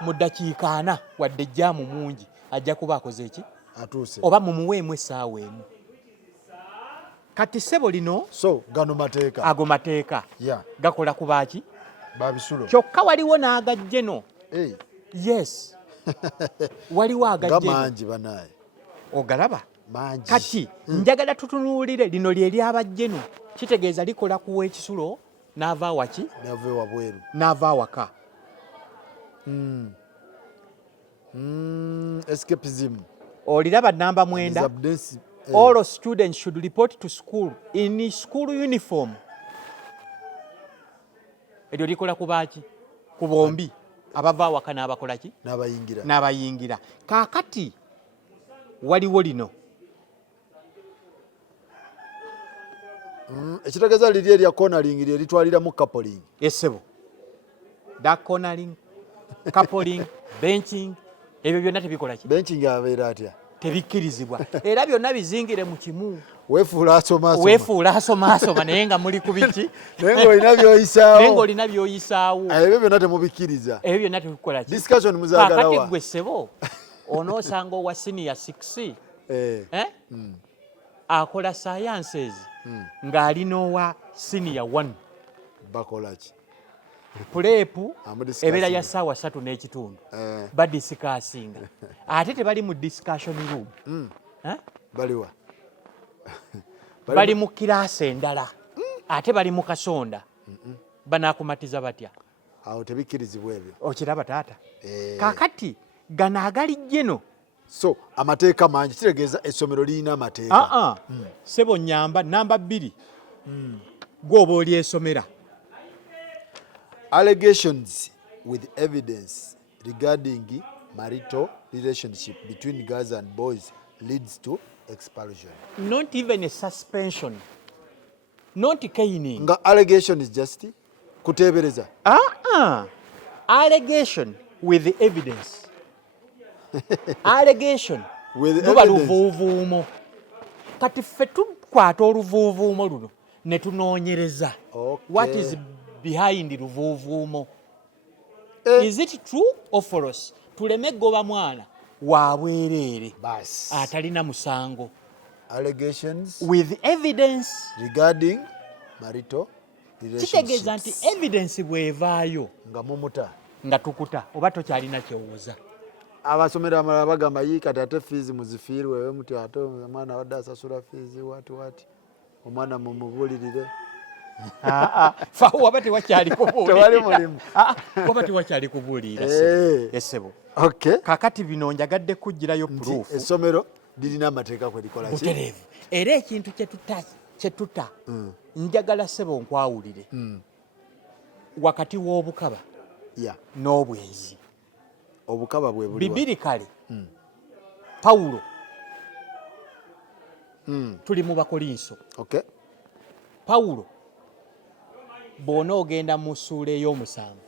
mu ddakiika 4 wadde ejjaamu mungi ajja kuba akoze eki atuuse oba mumuweemu essaawa emu. Kati ssebo lino so gano mateeka ago mateeka gakola ku baaki babisulo kyokka waliwo n'agajjeno. Yes. Waliwo agajjeno gamangi banaye ogalaba mangi. kati njagala tutunuulire lino ly'eryabajjeno kitegeeza likola ku w'ekisulo n'ava waki nave wabweru n'ava waka. Escapism. Oliraba namba 9. All students should report to school in school uniform. Eryo likola ku baaki ku bombi abava awaka n'abakola ki n'abayingira. Kaakati waliwo lino ekitegeeza liri erya cornering eritwaliramu coupling. Essebo that cornering coupling benching ebyo byonna tebikola ki benching abeera atya tebikkirizibwa era byonna bizingire mu kimu. Weefuula asomaasoma naye nga muli ku biki naye ng'olina by'oyisaawo ebyo byonna temubikkiriza. ebyo byonna tebikola ki discussion muzaagalawa. Kaakati ggwe ssebo onoosanga owa senior 6 akola sciences ng'alina owa senior 1 bakola ki puleepu ebeera ya ssaawa 3 n'ekitundu badisikasinga ate tebali mu discussion room. baliwa bali mu kiraasi endala ate bali mu kasonda. Banaakumatiza batya? Awo tebikkirizibwa ebyo. Okiraba taata? Kaakati gano agalijjeno. So amateeka mangi kitegeeza essomero lirina amateeka. Ssebo nnyamba namba 2 gw'oba olyesomera. Allegations with evidence regarding marital relationship between girls and boys leads to expulsion. Not even a suspension. Not caning. Nga allegation is just kutebereza. Allegation with evidence. Allegation with luba evidence. Luvuuvuumo. Kati ffe tukwata oluvuuvuumo luno ne tunoonyereza. What is behind luvuuvuumo? Is it true or false? Tuleme goba mwana wa bwereere atalina musango. Allegations with evidence regarding marital relationships. Kitegeeza nti evidence bwevaayo nga mumuta nga tukuta oba tokyalina kyowooza. Abasomera amalala bagamba kati ate fees muzifiirwe wewe muti ate omwana wadde asasula fees wati omwana mumubulirire. Waba tewakyali kubuulira. Waba tewakyali kubuulira essebo. Kaakati bino njagadde kugirayo proof. Essomero lirina amateeka kwe likola ki? Butereevu. Era ekintu kyetuta njagala ssebo nkwawulire wakati w'obukaba n'obwenzi. Obukaba bwe buliwa? Bibirikale Pawulo tuli mu Bakolinso. Pawulo bw'ona ogenda mu ssuula ey'omusanvu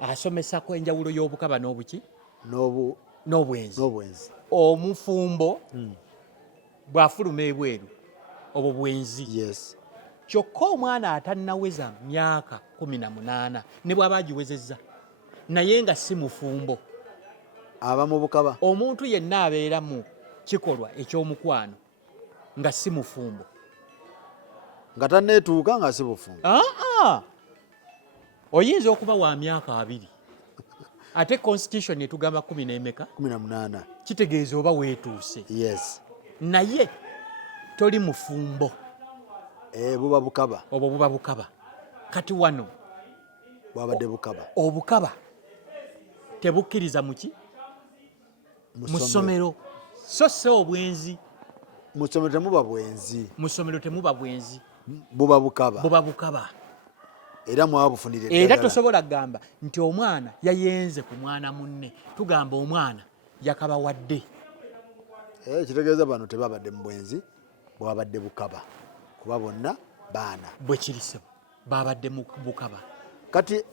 asomesako enjawulo y'obukaba n'obuki n'obwenzi. Omufumbo bw'afuluma ebweru obwo bwenzi. Kyokka omwana atannaweza myaka 18 ne bw'aba agiwezezza naye nga si mufumbo aba mu bukaba. Omuntu yenna abeera mu kikolwa eky'omukwano nga si mufumbo nga tanneetuuka nga si bufumbo. Oyinza okuba wa myaka 2 ate constitution etugamba 18 kitegeeza oba weetuuse naye toli mufumbo. Buba bukaba. Obwo buba bukaba. Kati wano bwabadde bukaba. Obukaba tebukkiriza muki mu ssomero so obwenzi. Mu ssomero temuba bwenzi. Mu ssomero temuba bwenzi. Buba bukaba. Buba bukaba. Era mwabufunire ddala. Era tosobola kugamba nti omwana yayenze ku mwana munne. Tugamba omwana yakaba wadde. Kitegeeza bano tebabadde mu bwenzi bwabadde bukaba. Kuba bonna baana. Bwe kirisebo babadde mu bukaba. Kati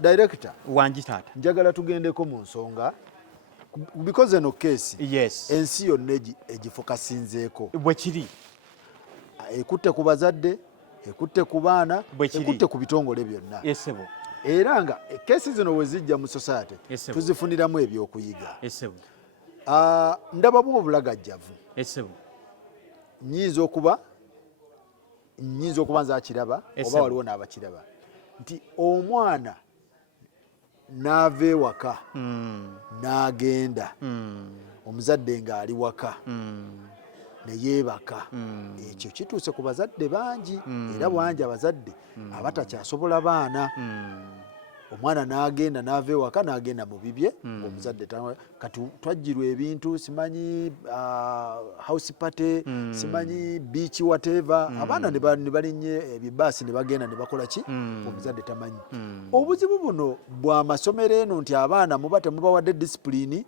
director wangi taata njagala tugendeko mu nsonga because eno case ensi yonna egifokasinzeeko bwe kiri ekutte ku bazadde ekutte ku baana ekutte ku bitongole byonna. era nga keesi zino we zijja mu society tuzifuniramu ebyokuyiga. Ndabamu obulagajjavu nnyinza okuba nze akiraba oba waliwo n'abakiraba nti omwana n'ava ewaka n'agenda omuzadde ng'ali waka ne yeebaka. Ekyo kituuse ku bazadde bangi era bangi abazadde abatakyasobola baana. Omwana n'agenda n'ava ewaka n'agenda mu bibye omuzadde kati twajjirwa ebintu simanyi house party simanyi beach whatever abaana ne balinnye ebibaasi ne bagenda ne bakola ki omuzadde tamanyi. Obuzibu buno bw'amasomero eno nti abaana muba temubawadde disipulini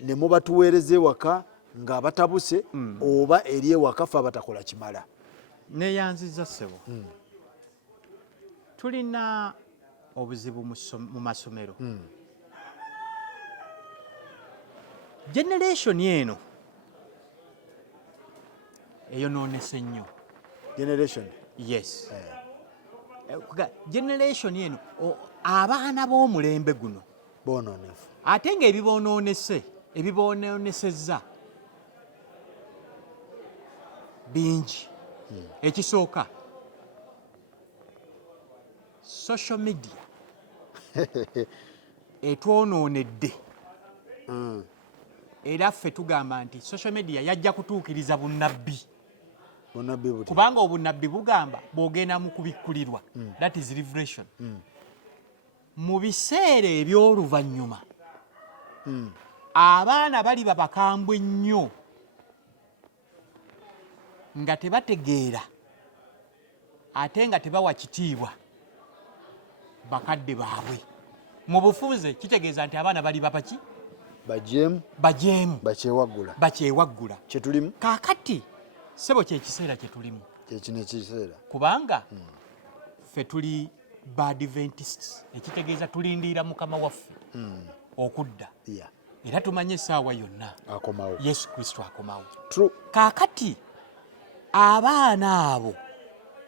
ne mubatuweereza ewaka nga batabuse oba eri ewaka fe abatakola kimala. Neeyanziza ssebo tulina obuzibu mu masomero. Generation eno eyonoonese nnyo. Yes. Generation eno abaana b'omulembe guno boonoonefu ate nga ebibonoonesezza bingi. Ekisooka social media etwonoonedde era ffe tugamba nti social media yajja kutuukiriza bunnabbi kubanga obunnabbi bugamba bw'ogenda mu kubikkulirwa that is revelation. Mu biseera eby'oluvannyuma abaana baliba bakambwe nnyo nga tebategeera ate nga tebawa kitiibwa bakadde baabwe. Mu bufuuze kitegeeza nti abaana bali bapaki bajeemu bakyewaggula kyetulimu kaakati sebo kyekiseera kyetulimu kyekino ekiseera kubanga ffe tuli Badventists ekitegeeza tulindiira mukama waffe okudda era tumanye essaawa yonna akomawo Yesu Kristo akomawo. Kaakati abaana abo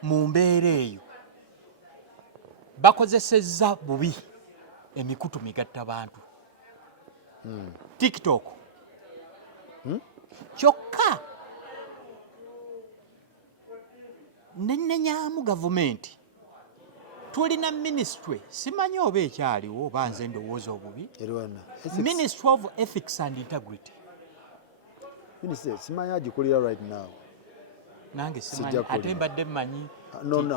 mu mbeera eyo bakozesezza bubi emikutu migatta bantu. TikTok kyokka nenenyamu gavumenti tulina ministry simanyi oba ekyaliwo oba nze ndowooza obubi Ministry of Ethics and Integrity. Simanyi agikulira right now. Nange simanyi ate mbadde mmanyi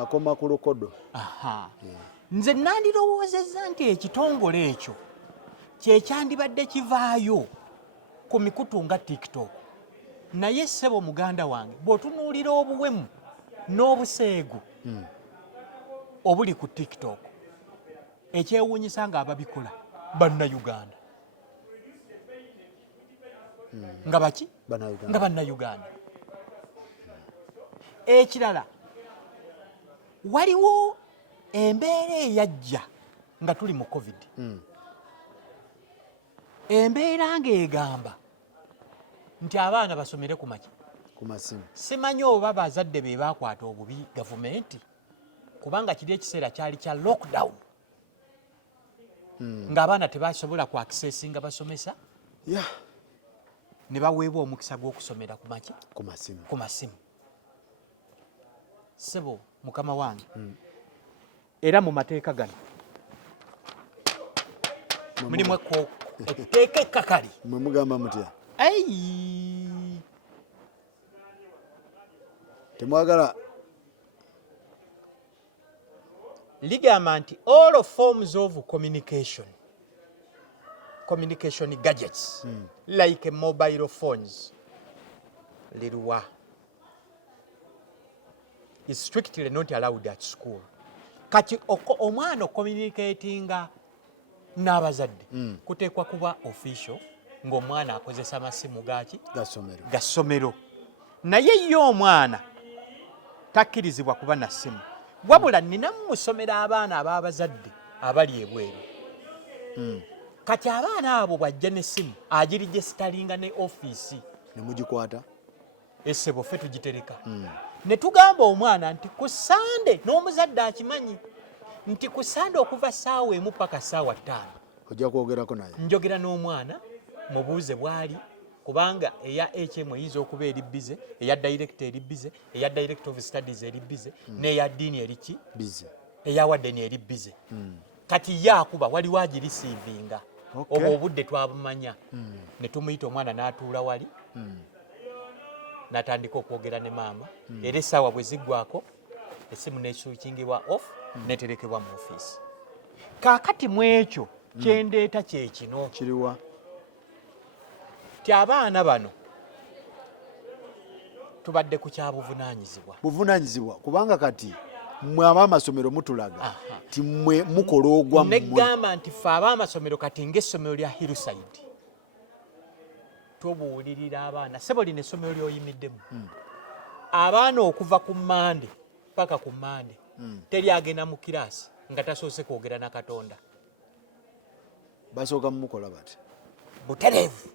akoma ku lukodo. Nze nandirowoozezza nti ekitongole ekyo kyekyandibadde kivaayo ku mikutu nga TikTok. Naye ssebo muganda wange bw'otunuulira obuwemu n'obuseegu obuli ku TikTok ekyewuunyisa nga ababikola bannayuganda nga baki nga bannayuganda. Ekirala waliwo embeera eyajja nga tuli mu COVID. Embeera ng'egamba nti abaana basomere ku masimu. Simanyi oba bazadde be bakwata obubi gavumenti kubanga kiri ekiseera kyali kya lockdown ng'abaana tebasobola ku access nga basomesa ne baweebwa omukisa gw'okusomera ku masimu. Ssebo mukama wange era mu mateeka gano mulimu etteeka ekkakali. Mwe mugamba mutya? Temwagala ligamba nti all forms of communication gadgets like mobile phones liruwa is strictly not allowed at school. Kati omwana communicatinga n'abazadde kuteekwa kuba official ng'omwana akozesa amasimu ga ssomero. Naye ye omwana takkirizibwa kuba na ssimu wabula nina musomero abaana ab'abazadde abali ebweru. Kati abaana abo bw'ajja n'essimu agirijesitalinga ne ofiisi ne mugikwata essebo ffe tugitereka ne tugamba omwana nti ku Sande n'omuzadde akimanyi nti ku Sande okuva ssaawa emu paka ssaawa 5 ojja kwogerako naye njogera n'omwana mubuuze bw'ali kubanga eya HM eyinza okuba eri bize, eya director eri bize, eya director of studies eri bize, n'eya ddiini eri ki bize, eya wadeni eri bize. Kati yaakuba waliwo agirisiivinga. Obwo obudde twabumanya. Ne tumuyita omwana n'atuula wali. N'atandika okwogera ne maama. Era essaawa bwe ziggwako essimu n'eswikingibwa off n'eterekebwa mu ofiisi. Kaakati mu ekyo kyendeeta kye kino. kiriwa Ti abaana bano tubadde ku kyabuvunaanyizibwa. buvunaanyizibwa kubanga kati mmwe ab'amasomero mutulaga ti mmwe mukola ogwa mmwe. Neggamba nti ffe ab'amasomero kati ng'essomero lya Hillside tubuulirira abaana ssebo lino essomero ly'oyimiddemu. Abaana okuva ku Mande paka ku Mande teryagenda mu kiraasi nga tasoose kwogera na Katonda. Basooka mukola bati Butereevu.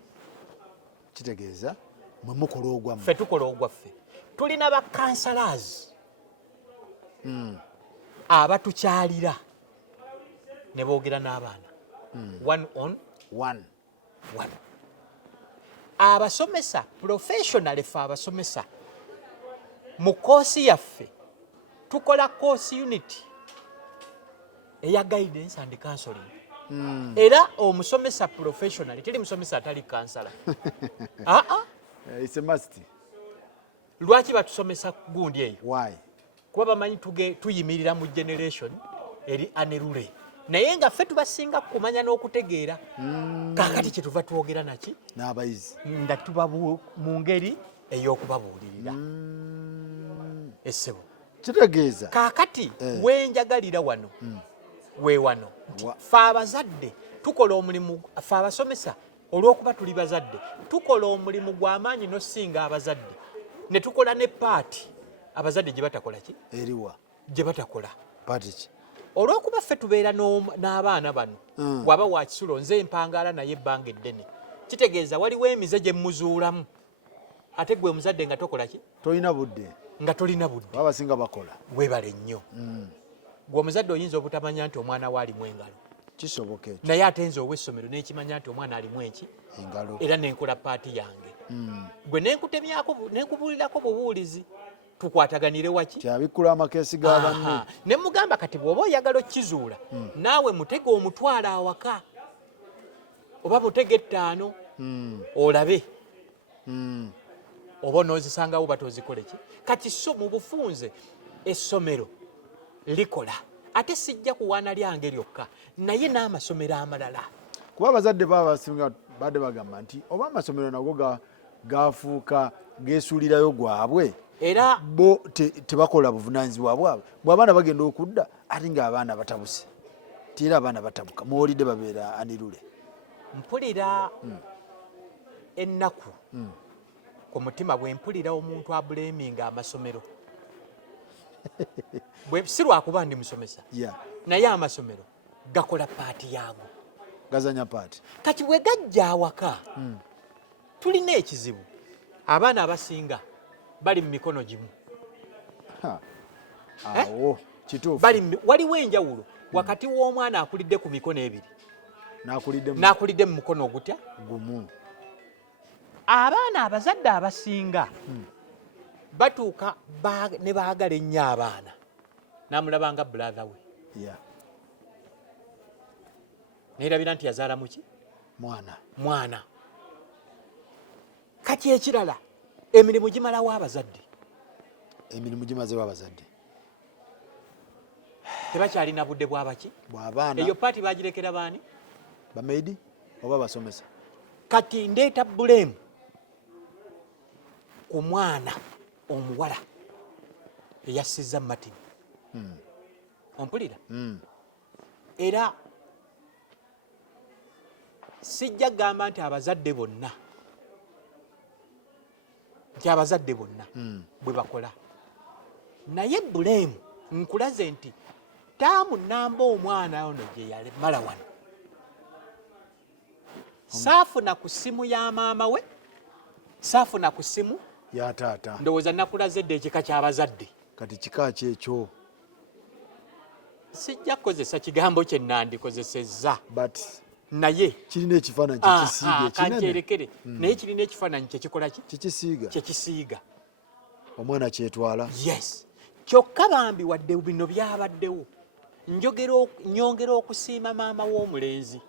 kitegeeza mwe mukola ogwa mmwe. Ffe tukola ogwaffe. Tulina ba counselors abatukyalira ne boogera n'abaana one on one. Abasomesa professional ffe abasomesa mu koosi yaffe tukola course unit eya guidance and counseling. Era omusomesa professional teri musomesa atali kansala. It's a must. Lwaki batusomesa gundi eyo? Why? Kuba bamanyi tuyimirira mu generation eri anerule. Naye nga ffe tubasinga kumanya n'okutegeera. Kaakati kye tuva twogera naki? N'abayizi. Nga tuba mu ngeri ey'okubabuulirira. Essebo. Kitegeeza. Kaakati wenjagalira wano. We wano. Ffe abazadde tukola omulimu, ffe abasomesa olw'okuba tuli bazadde tukola omulimu gw'amaanyi n'osinga abazadde. Ne tukola ne paati abazadde gye batakola ki? Eriwa. Gye batakola. Paati ki? Olw'okuba ffe tubeera n'abaana bano bw'aba wa kisulo nze mpangaala naye ebbanga eddene. Kitegeeza waliwo emize gye muzuulamu. Ate gwe muzadde nga tokola ki? Tolina budde. Nga tolina budde. Abasinga bakola. Weebale nnyo. Gwe omuzadde oyinza obutamanya nti omwana we alimu engalo. Kisoboka ekyo. Naye ate nze ow'essomero n'ekimanya nti omwana alimu eki? Engalo. Era nenkola paati yange. Gwe nenkutemyako nenkubuulirako bubuulizi. Tukwataganire waki? Kyabikkula amakeesi ga banne. Ne mugamba kati bw'oba oyagala okkizuula naawe mutege omutwala awaka oba mutege 5 olabe oba onoozisangawo batozikole ki? Kati so mu bufunze essomero likola ate sijja kuwaana lyange lyokka naye n'amasomero amalala. Kuba abazadde baba basinga badde bagamba nti oba amasomero nago gafuuka geesuulirayo gwabwe era bo tebakola buvunaanyizibwa bwabwe. Bw'abaana bagenda okudda ate ng'abaana batabuse ti era abaana batabuka muwulidde babeera anirule. Mpulira ennaku ku mutima bwe mpulira omuntu abuleeminga amasomero si lwakuba ndi musomesa naye amasomero gakola paati yaago gazanya paati. Kati bwe gajja awaka tulina ekizibu. Abaana abasinga bali mu mikono gimu. Awo kituufu. Waliwo enjawulo wakati w'omwana akulidde ku mikono ebiri n'akulidde mu mukono ogutya gumu. Abaana abazadde abasinga batuuka ne baagala ennyo abaana n'amulaba nga brother we. Neerabira nti yazaala muki? Mwana. Kati ekirala emirimu gimalawo abazadde. Emirimu gimazewo abazadde. Tebakyalina budde bwabaki? Bw'abaana. Eyo paati bagirekera baani? Bameidi oba basomesa. Kati ndeeta buleemu ku mwana omuwala eyassizza Martin. Ompulira? Era sijja gamba nti abazadde bonna bwe bakola. Naye buleemu nkulaze nti taamu namba omwana ono gye yamala wano saafuna ku ssimu ya maama we, saafuna ku ssimu ya taata. Ndowooza nakulaze dde ekika ky'abazadde. Kati kika kyekyo. sijja kukozesa kigambo kye nandikozesezza but naye kirina ekifaananyi kyekisiiga kancerekere naye kirina ekifaananyi kyekikola ki kyekisiiga omwana kyetwala. Yes, kyokka bambi wadde bino byabaddewo nyongera okusiima maama w'omulenzi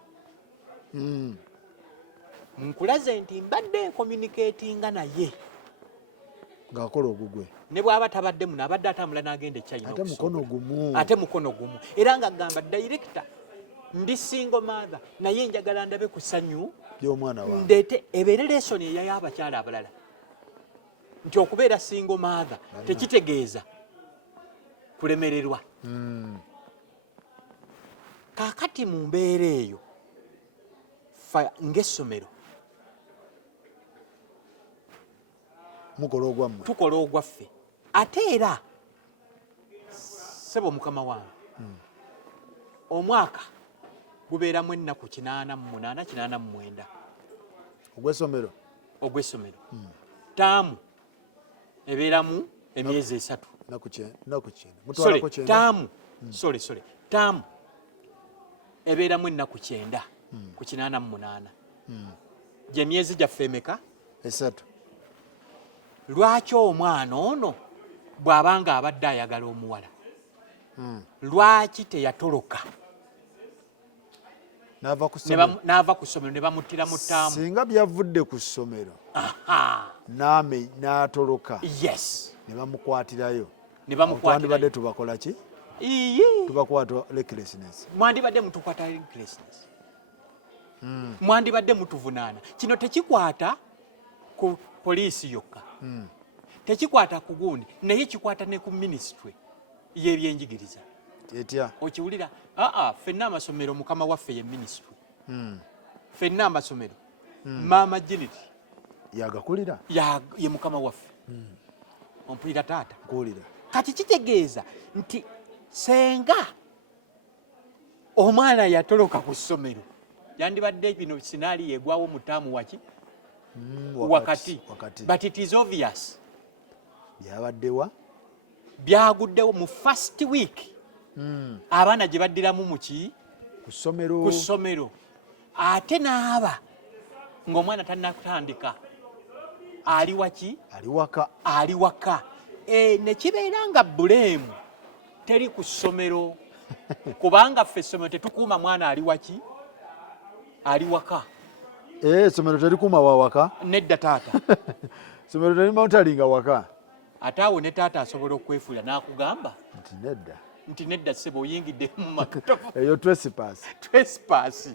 nkulaze nti mbadde communicatinga naye ng'akola ogugwe ne bw'aba tabadde muno abadde atambula n'agenda e China ate mukono gumu era nga gamba director ndi single mother naye njagala ndabe ku ssanyu ly'omwana wange ndeete ebeere lesson eyayo abakyala abalala nti okubeera single mother tekitegeeza kulemererwa. Kaakati mu mbeera eyo ng'essomero tukola ogwaffe ate era ssebo mukama wange omwaka gubeeramu ennaku 88 ogw'essomero taamu ebeeramu emyezi 3 taamu ebeeramu ennaku 9 ku 88 gye myezi gyaffe emeka 3. Lwaki omwana ono bw'abanga abadde ayagala omuwala lwaki teyatoloka n'ava ku ssomero ne bamuttira mu ttaamu? Singa byavudde ku ssomero n'atoloka ne bamukwatirayo twandibadde tubakola ki? Tubakwata recklessness. Mwandibadde mutukwata recklessness, mwandibadde mutuvunaana. Kino tekikwata ku poliisi yokka, tekikwata ku gundi naye kikwata ne ku ministry y'ebyenjigiriza. Etya okiwulira? Ffenna amasomero mukama waffe ye ministry. Ffenna amasomero maama Janet yagakulira ye mukama waffe. Ompulira taata? Nkuwulira. Kati kitegeeza nti senga omwana yatoloka ku ssomero yandibadde bino sinaali yegwawo mu ttaamu waki wakati. But it is obvious byabaddewa byaguddewo mu first week abaana gye baddiramu muki ku ssomero ku ssomero ate n'aba ng'omwana tannatandika ali waki ali waka ne kibeera nga buleemu teri ku ssomero kubanga ffe essomero tetukuuma mwana ali waki ali waka. Essomero terikuuma wa waka? Nedda taata. Essomero terimawutalinga waka. Ate awo ne taata asobola okwefuula n'akugamba nti nedda ssebo oyingidde mu matovu eyo trespass.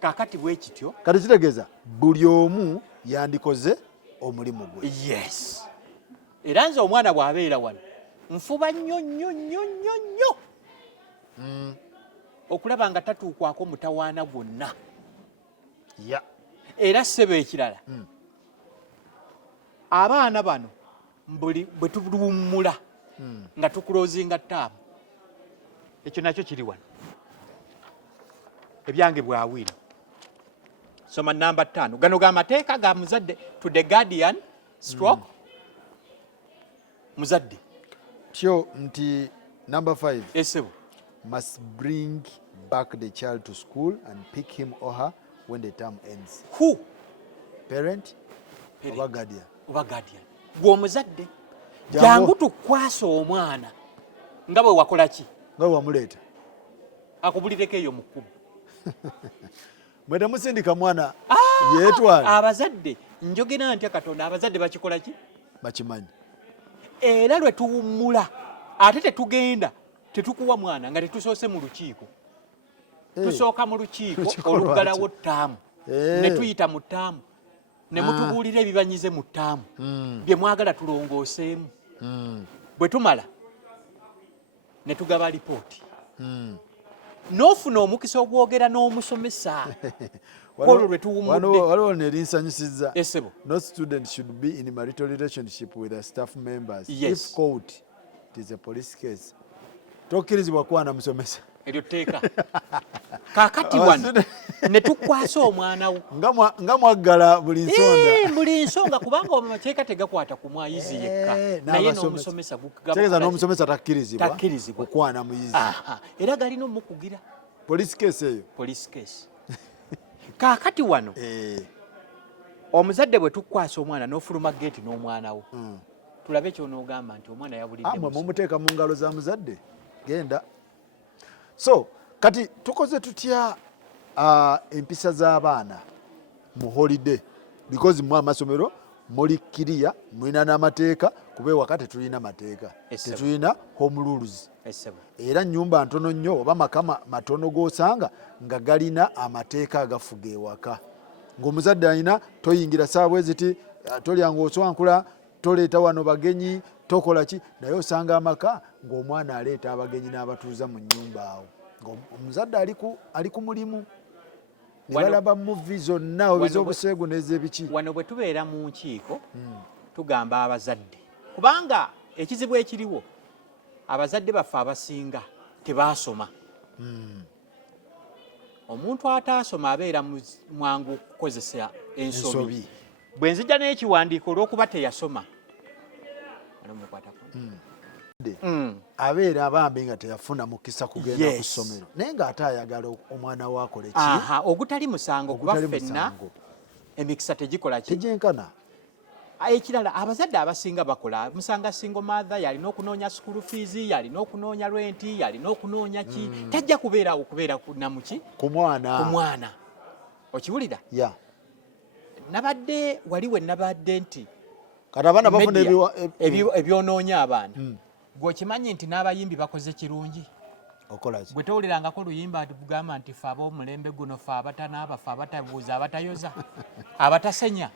Kaakati bwe kityo kati kitegeeza buli omu yandikoze omulimu gwe. Yes, era nze omwana bw'abeera wano nfuba nnyo okulaba nga tatuukwako mutawaana gwonna. Era ssebo ekirala abaana bano bwe tuluwummula nga tukulozinga ttaamu ekyo nakyo kiri wano ebyange bwawiro. Soma namba 5. Gano ga mateeka ga muzadde to the guardian stroke muzadde kyo nti number 5 esebo must bring back the child to school and pick him or her when the term ends. Who? Parent oba guardian. Gwe omuzadde jangu tukwasa omwana nga bwe wakola ki? Nga bwe wamuleeta akubulireko eyo mu kkubo. Mwe temusindika mwana yeetwale. Abazadde njogera ntya Katonda, abazadde bakikola ki? Bakimanyi. Era lwe tuwummula ate tetugenda tetukuwa mwana nga tetusoose mu lukiiko. Tusooka mu lukiiko oluggalawo ttaamu ne tuyita mu ttaamu ne mutubuulira ebibanyize mu ttaamu bye mwagala tulongooseemu. Bwe tumala ne tugaba alipooti n'ofuna omukisa ogwogera n'omusomesa. Waliwo nerinsanyusizza. Esebo. No student should be in marital relationship with their staff members. Yes. If caught, it is a police case. Tokkirizibwa kwana musomesa. eryo tteeka kaakati wano ne tukwasa omwana wo nga mwaggala buli nsonda buli nsonga kubanga amateeka tegakwata ku mwayizi yekka naye n'omusomesa tegeeza n'omusomesa takkirizibwa okwana muyizi era galina omukugira police case eyo kaakati wano omuzadde bwe tukwasa omwana n'ofuluma geeti n'omwana wo tulabe kyonoogamba nti omwana yabulidde mumuteeka mu ngalo za muzadde genda. So kati tukoze tutya empisa z'abaana mu holiday because mu amasomero muli kiriya mulina n'amateeka kuba ewaka tetulina mateeka tetulina home rules era nnyumba ntono nnyo oba maka matono g'osanga nga galina amateeka agafuga ewaka ng'omuzadde alina toyingira saabwe ziti tolyanga oswankula toleeta wano bagenyi tokola ki naye osanga amaka ng'omwana aleeta abagenyi n'abatuuza mu nnyumba awo ng'omuzadde ali ku mulimu ne balaba muvi zonna ez'obuseegu n'ez'ebiki. Wano bwe tubeera mu nkiiko tugamba abazadde kubanga ekizibu ekiriwo abazadde baffe abasinga tebaasoma. Omuntu ataasoma abeera mwangu okukozesa ensobi. Bwe nzija n'ekiwandiiko olw'okuba teyasoma abeera abambi nga teyafuna mukisa kugenda ku ssomero naye ng'ate ayagala omwana we akole ki ogutali musango kuba ffenna emikisa tegikola ki tegyenkana. Ekirala abazadde abasinga bakola musanga single mother yalina okunoonya school fees yalina okunoonya rent yalina okunoonya ki tajja kubeerawo kubeera namuki ku mwana okiwulira wali we nabadde nti kati abaana bafuna ebyonoonya abaana gwekimanyi nti n'abayimbi bakoze kirungi okolaki bwe towulirangako oluyimba tugamba nti fe ab'omulembe guno fe abatanaaba fe abatabuuza abatayoza abatasenya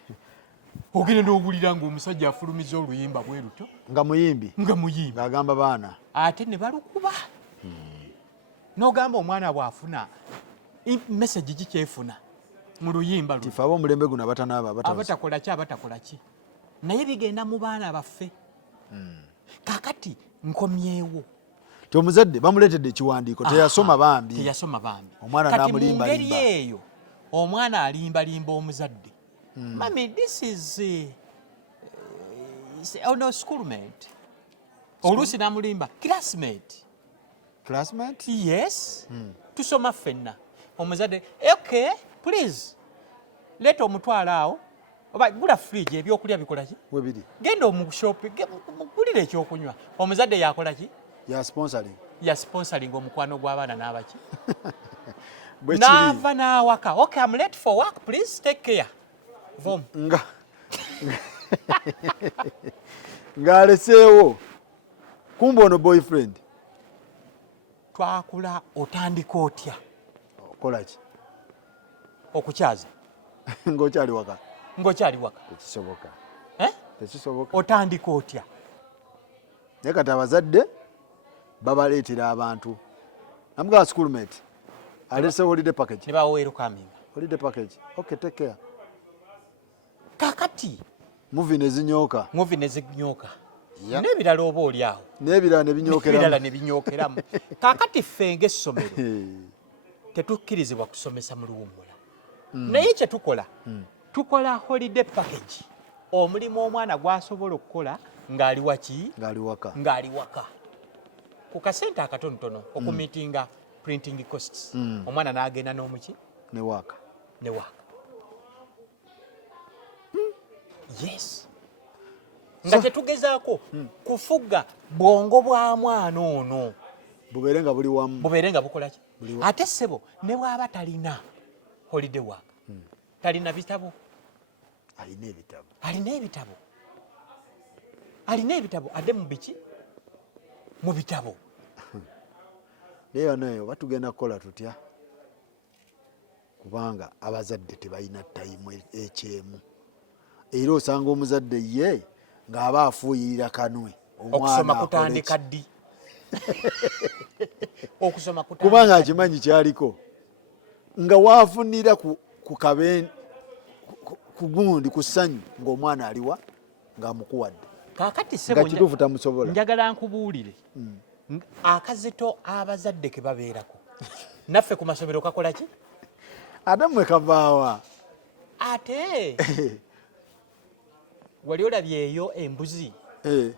ogenda n'owulira ng'omusajja afulumiza oluyimba bwe luto nga muyimbi ng'agamba baana ate ne balukuba n'ogamba omwana bw'afuna message gikyefuna mu luyimba fe ab'omulembe guno abatanaaba abatakola ki naye bigenda mu baana baffe kakati nkomyewo ti omuzadde bamuleetedde ekiwandiiko teyasoma bambi omwana n'amulimba kati mu ngeri eyo omwana alimbalimba omuzadde mami this is no schoolmate oluusi n'amulimba classmate yes tusoma ffenna omuzadde okay please leeta omutwalo awo oba gula fridge ebyokulya bikola ki webiri genda omushopi gulira ekyokunywa omuzadde yakola ki ya sponsoring omukwano gw'abaana n'abaki n'ava n'awaka okay I'm late for work please take care ng'aleseewo kumba ono boyfriend twakula otandika otya okola ki okukyaza ng'okyali waka tekisoboka otandika otya naye kati abazadde babaleetera abantu namugaa schoolmate alese holiday package ne baweerukaminga holiday package okay take care kakati movie nezinyooka n'ebirala oba oli awo n'ebirala ne binyookeramu kakati ffe ng'essomero tetukkirizibwa kusomesa mu luwummula naye kye tukola holiday package omulimu omwana gw'asobola okukola ng'ali waka ku kasente akatonotono okumitinga printing costs omwana n'agenda n'omuki ne waka yes nga tetugezaako kufuga bwongo bwa mwana ono bubeere nga buli wamu bubeere nga bukola ki ate ssebo ne bw'aba talina holiday work talina bitabo alina ebitabo adde mu biki mu bitabo naye wano batugenda kukola tutya kubanga abazadde tebalina tayimu ekyemu era osanga omuzadde ye ng'aba afuuyirira kanwe okusoma kutandika ddi kubanga akimanyi kyaliko nga waafunira ku kabe ku gundi ku ssanyu ng'omwana aliwa ng'amukuwadde kakati sebo kituufu tamusobola njagala nkubuulire akazito abazadde ke babeerako naffe ku masomero kakola ki ate mmwe kavaawa ate wali olabyeyo embuzi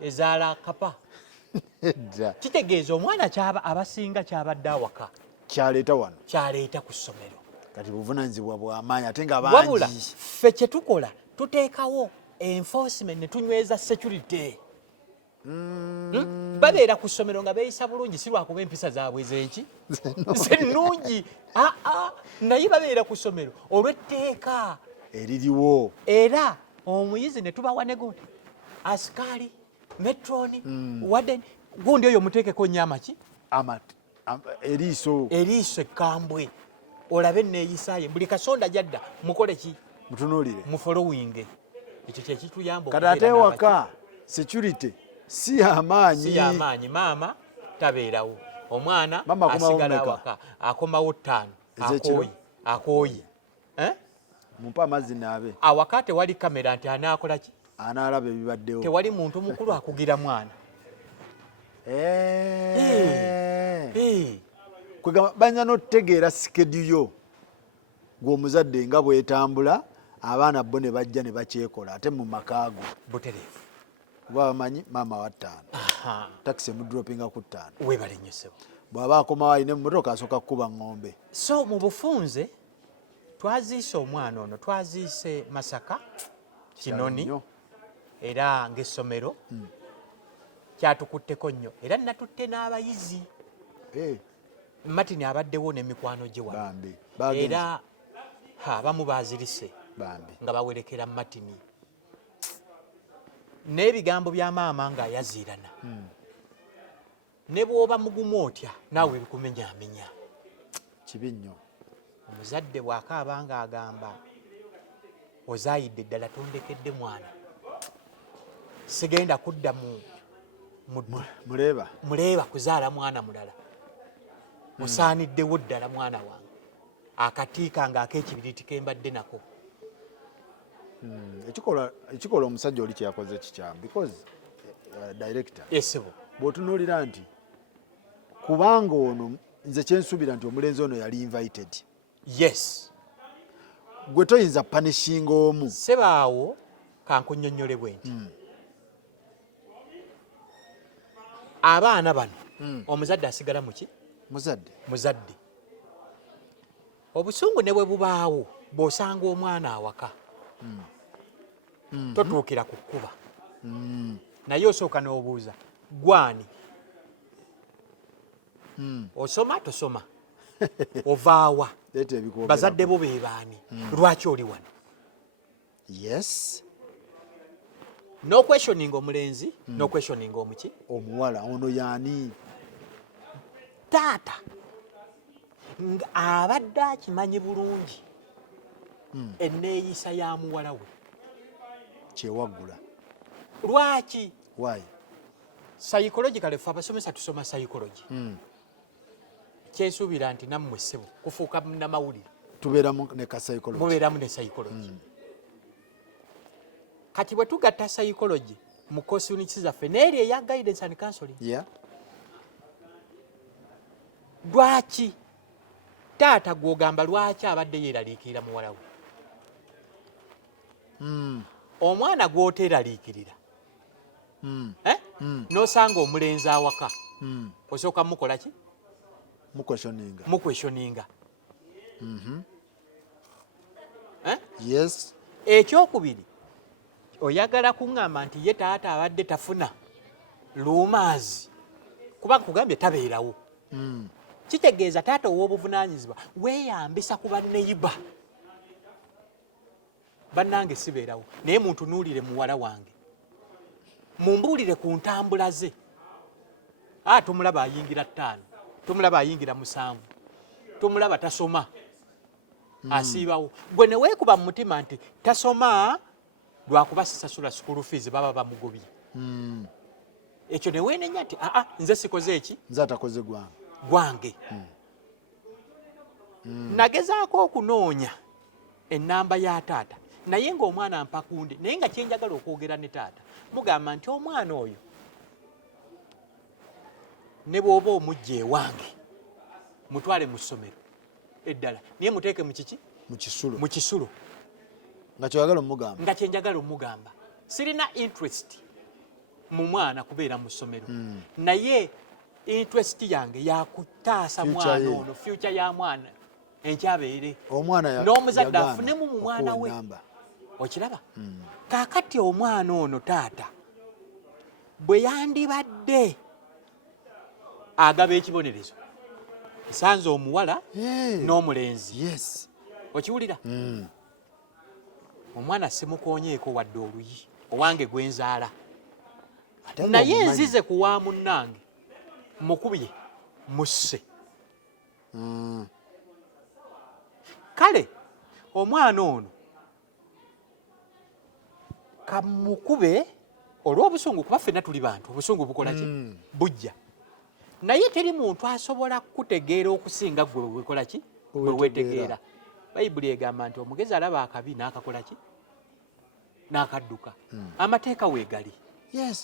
ezaala kapa kitegeeza omwana abasinga kyabadde awaka kyaleeta ku ssomero kati buvunaanyizibwa bw'amaanyi ate nga wabula bangi ffe kye tukola tuteekawo enforcement ne tunyweza security babeera ku ssomero nga beeyisa bulungi si lwakuba empisa zaabwe zenki zennungi naye babeera ku ssomero olw'etteeka eririwo era omuyizi ne tubawa ne gundi asikaali metroni wadden gundi oyo muteekeko nnyama ki eriiso ekkambwe olabe neeyisaaye buli kasonda jadda mukole ki mutunuulire mufolowinge ekyo kyekituyamba kati ate waka security si y'amaanyi maama tabeerawo omwana Mama asigala awaka akomawo 5 akooyi mumpa amazzi naabe awaka tewali kamera nti anaakola ki anaalaba ebibaddewo tewali muntu mukulu akugira mwana kwegamba banyina n'otutegeera sikeduyo gw'omuzadde nga bwetambula abaana bo ne bajja ne bakyekola ate mu makaago butereevu kuba bamanyi maama wa 5 takisi emudropinga ku 5 webale nnyo ssebo bw'aba akomawo alina emmotoka asooka kukuba ng'ombe so mu bufunze twaziise omwana ono twaziise Masaka Kinoni era ng'essomero kyatukutteko nnyo era natutte n'abayizi Martin abaddewo n'emikwano gye wano era abamu bazirise nga bawerekera Martin n'ebigambo bya maama ng'ayaziirana ne bw'oba mugumu otya naawe bikumenyaamenya kibi nnyo omuzadde bw'akaaba ng'agamba ozaayidde ddala tondekedde mwana sigenda kudda muleeba kuzaala mwana mulala musaaniddewo ddala mwana wange akatiika ng'ak'ekibiriti kembadde nako ekikola omusajja oli kyeyakoze kikyamu because director esebo bw'otunuulira nti kubanga ono nze kyensuubira nti omulenzi ono yali invited yes gwe toyinza panishinga omu sebaawo kankunnyonnyole bwe nti abaana bano omuzadde asigala muki muzadde obusungu ne bwe bubaawo bw'osanga omwana awaka totuukira ku kkuba naye osooka n'obuuza gwani osoma tosoma ovaawa bazadde bo be baani lwaki oli wano yes no questioning omulenzi no questioning omuki omuwala ono yaani taata abadde akimanyi bulungi enneeyisa ya muwala we kyewaggula lwaki why psychological fe abasomesa tusoma psychology kyensuubira nti nammwe ssebo kufuuka namawulire tubeeramu ne ka psychology mubeeramu ne psychology kati bwe tugatta psychology mu kosi units zaffe n'eri eya guidance and counseling lwaki taata gw'ogamba lwaki abadde yeeraliikirira muwala we omwana gw'oteeraliikirira n'osanga omulenzi awaka osooka mukola ki mukwesyoninga yes ekyokubiri oyagala kuŋŋamba nti ye taata abadde tafuna luumaazi kuba nkugambye tabeerawo kitegeeza taata ow'obuvunaanyizibwa weeyambisa ku banneyiba bannange sibeerawo naye muntunuulire muwala wange mumbuulire ku ntambula ze tumulaba ayingira 5 tumulaba ayingira 7 tumulaba tasoma asiibawo gwe ne weekuba mu mutima nti tasoma lwakuba sisasula school fees baba bamugobye ekyo ne weenenya nti nze sikoze eki nze atakoze gwange nagezaako okunoonya ennamba ya taata naye ng'omwana ampakunde naye nga kyenjagala okwogera ne taata mugamba nti omwana oyo ne bw'oba omujja ewange mutwale mu ssomero eddala naye muteeke mu kiki mu kisulo nga kyoyagala omugamba nga kyenjagala omugamba sirina interest mu mwana kubeera mu ssomero naye interest yange yakutaasa mwana ono future ya mwana enkyabeere n'omuzadde afunemu mu mwana we okiraba kaakati omwana ono taata bwe yandibadde agaba ekibonerezo nsanze omuwala n'omulenzi okiwulira omwana simukonyeeko wadde oluyi owange gwenzaala naye nzize ku wa munnange mukubye musse kale omwana ono kamukube olw'obusungu kuba ffenna tuli bantu obusungu bukola ki bujja naye teri muntu asobola kutegeera okusinga gwe bwekola ki bwe wetegeera bayibuli egamba nti omugezi alaba akabi n'akakola ki n'akadduka amateeka weegali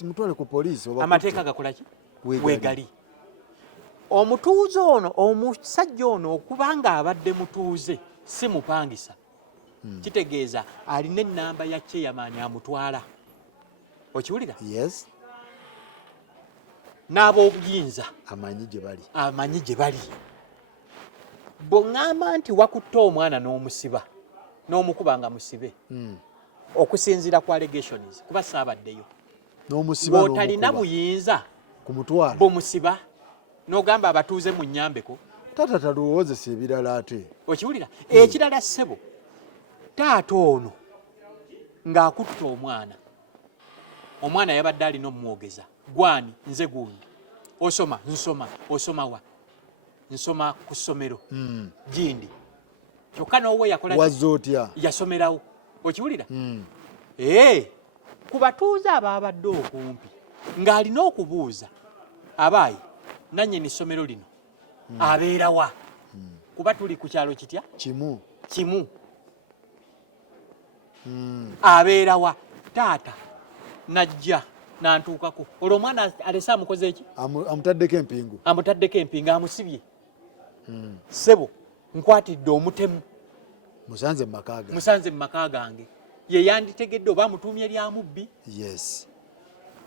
mutwale ku poliisi amateeka gakola ki weegali omutuuze ono omusajja ono okubanga abadde mutuuze si mupangisa kitegeeza alina ennamba ya kyeyamaani amutwala okiwulira n'ab'obuyinza amanyi gye bali bw'oŋŋamba nti wakutte omwana n'omusiba n'omukuba nga musibe okusinziira ku allegations kuba saabaddeyo bw'otalina buyinza bumusiba n'ogamba abatuuze mu nnyambeko taata talowoozesa ebirala ate okiwulira ekirala ssebo taata ono ng'akutte omwana yabadde alina omwogeza gwani nze gundi osoma osoma wa nsoma ku ssomero gindi kyokka n'owe yakola wazza otya yasomerawo okiwulira ku batuuze abaabadde okumpi ng'alina okubuuza abaayi nannyini ssomero lino abeerawa kuba tuli ku kyalo kitya kimu abeerawa taata najja nantuukako olwo omwana alese amukoze eki amutaddeko empingu amusibye ssebo nkwatidde omutemu musanze mu maka gange ye yanditegedde oba amutuumye lyamubbi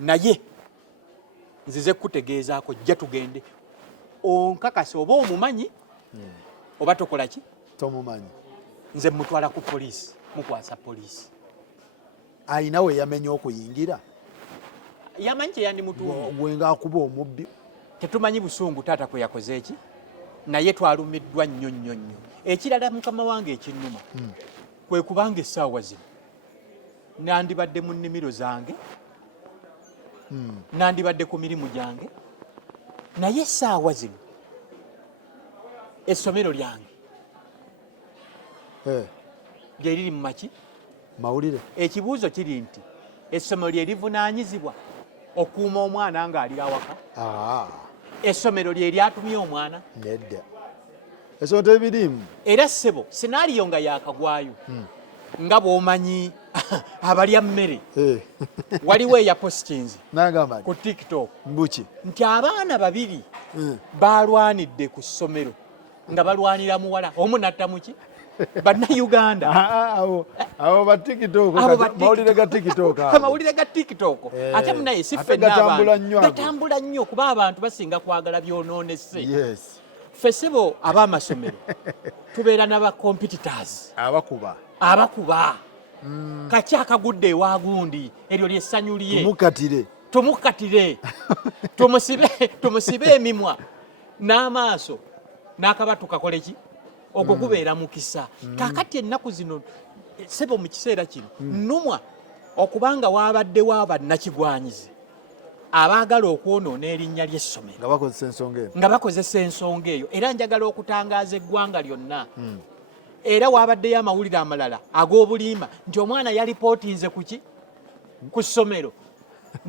naye nzize kukutegeezaako jja tugende onkakase oba omumanyi oba tokola ki tomumanyi nze mutwala ku poliisi mukwasa poliisi ayina we yamenya okuyingira yamanyi kyeyandimutuumye bwenga akuba omubbi tetumanyi busungu taata kwe yakoze eki naye twalumiddwa nnyo ekirala mukama wange ekinnuma kwe kubanga essaawa zino nandibadde mu nnimiro zange nandibadde ku mirimu gyange naye essaawa zino essomero lyange lye liri mu maki mawulire ekibuuzo kiri nti essomero lye livunaanyizibwa okuuma omwana ng'ali awaka essomero lye lyatumye omwana nedda essomero tebirimu era ssebo sinaaliyo nga yakagwayo nga bw'omanyi abalya mmere waliwo eya positings ku tiktok nti abaana babiri balwanidde ku ssomero nga balwanira muwala omu natta muki bannayuganda abo mawulire ga tiktok ate munaye gatambula nnyo kuba abantu basinga kwagala byonoonese ffe ssebo ab'amasomero tubeera n'aba competitors abakuba kaki akagudde ewa gundi eryo lyessanyu lye tumukatire tumusibe emimwa n'amaaso n'akabatu kakole ki ogwo gubeera mukisa kakati ennaku zino ssebo mu kiseera kino nnumwa okubanga waabaddewo abannakigwanyizi abaagala okwonoona erinnya ly'essomero nga bakozesa ensonga eyo era njagala okutangaaza eggwanga lyonna era waabaddeyo amawulire amalala ag'obulimba nti omwana yalipootinze kuki ku ssomero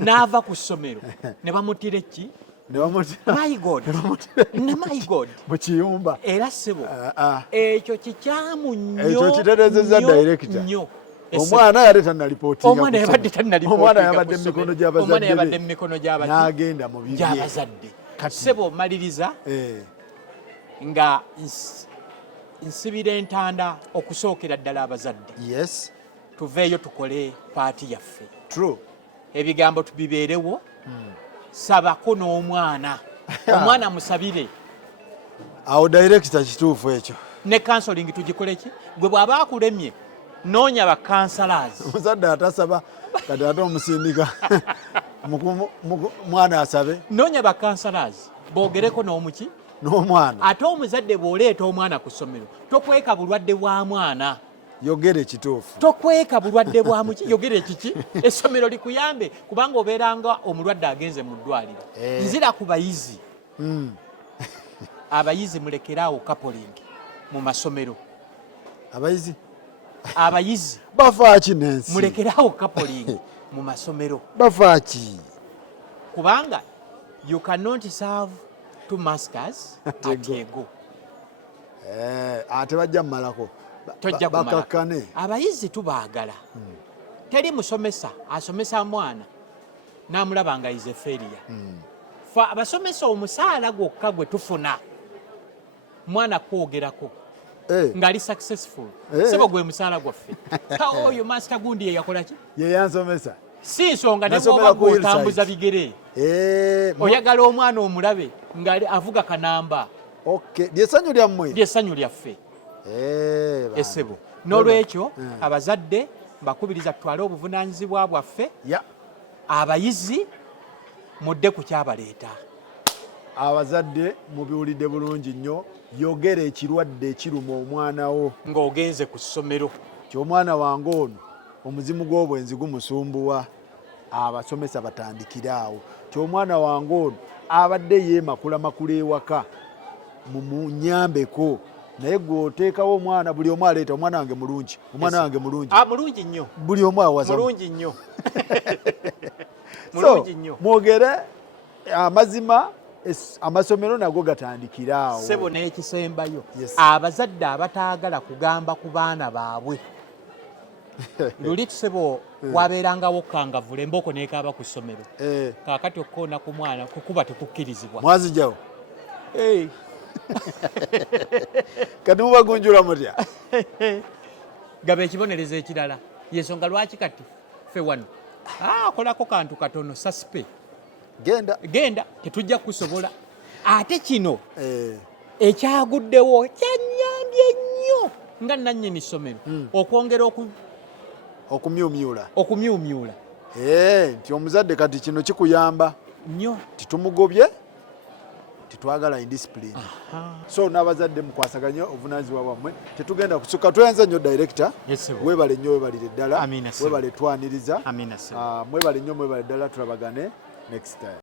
n'ava ku ssomero ne bamutira eki my god mukiyumba era ssebo ekyo kikyamu nnyo kiterezeza director omwana yali tannalipootinga omwana yabadde omwana yabadde mu mikono gy'abazadde n'agenda mu bibye sebo maliriza nga nsibira entanda okusookera ddala abazadde. Yes. Tuveeyo tukole paati yaffe. True. Ebigambo tubibeerewo. Sabako n'omwana. Omwana musabire. Awo director kituufu ekyo. Ne counseling tugikole ki? Gwe bw'aba akulemye noonya ba counselors. Omuzadde atasaba kati ate omusindika mwana asabe. Noonya ba counselors boogereko n'omuki? N'omwana. Ate omuzadde bw'oleeta omwana ku ssomero tokweka bulwadde bwa mwana. Yogere kituufu. Tokweka bulwadde bwa muki? Yogere kiki? Essomero likuyambe kubanga obeeranga omulwadde agenze mu ddwaliro. Nzira ku bayizi. Abayizi mulekeraawo coupling mu masomero. Abayizi bafa ki nensi? Mulekeraawo coupling mu masomero. Bafa ki? Kubanga you cannot serve two masters at ego. Ate bajja mmalako. Tojja kumala. Abayizi tubaagala. Teri musomesa asomesa mwana n'amulaba nga is a failure. Fa abasomesa omusaala gwokka gwe tufuna mwana kwogerako ng'ali successful. Sebo gwe musaala gwaffe. Oyo master gundi ye yakola ki? Ye yansomesa. Si nsonga ne bw'oba gw'otambuza bigere. Oyagala omwana omulabe ng'ali avuga kanamba. Okay. Lyessanyu lyammwe? Lyessanyu lyaffe. Essebo. N'olwekyo abazadde mbakubiriza tutwale obuvunaanyizibwa bwaffe. Abayizi mudde ku kyabaleeta. Abazadde mubiwulidde bulungi nnyo. Yogera ekirwadde ekiruma omwana wo ng'ogenze ku ssomero. Ky'omwana wange ono omuzimu gw'obwenzi gumusumbuwa. Abasomesa batandikira awo. Ky'omwana wange ono abadde yeemakula makula ewaka mumunyambeko. Naye gw'oteekawo omwana buli omu aleeta omwana wange mulungi. Omwana wange mulungi. Mulungi nnyo. Buli omu awasa. Mulungi nnyo. Mulungi nnyo. Mwogere amazima amasomero nago gatandikira awo. Sebo n'ekisembayo. Abazadde abataagala kugamba ku baana baabwe. Luli tusebo wabeerangawo kangavula emboko n'ekaaba ku ssomero. Kaakati okkoona ku mwana kukuba tekukkirizibwa. Mwazijawo? Kati mubagunjula mutya? Gaba ekibonerezo ekirala. Yensonga lwaki kati ffe wano akolako kantu katono saspe. Genda tetujja kusobola. Ate kino ekyaguddewo kyanyambye nnyo nga nannyini ssomero okwongera okumyumyula. Nti omuzadde kati kino kikuyamba nnyo. Titumugobye titwagala indiscipline. So n'abazadde mukwasaganya obuvunaanyizibwa bwammwe. Tetugenda kusukka twenze nnyo director. Weebale nnyo weebalire ddala. Weebale twaniriza. Mwebale nnyo mwebale ddala tulabagane next time.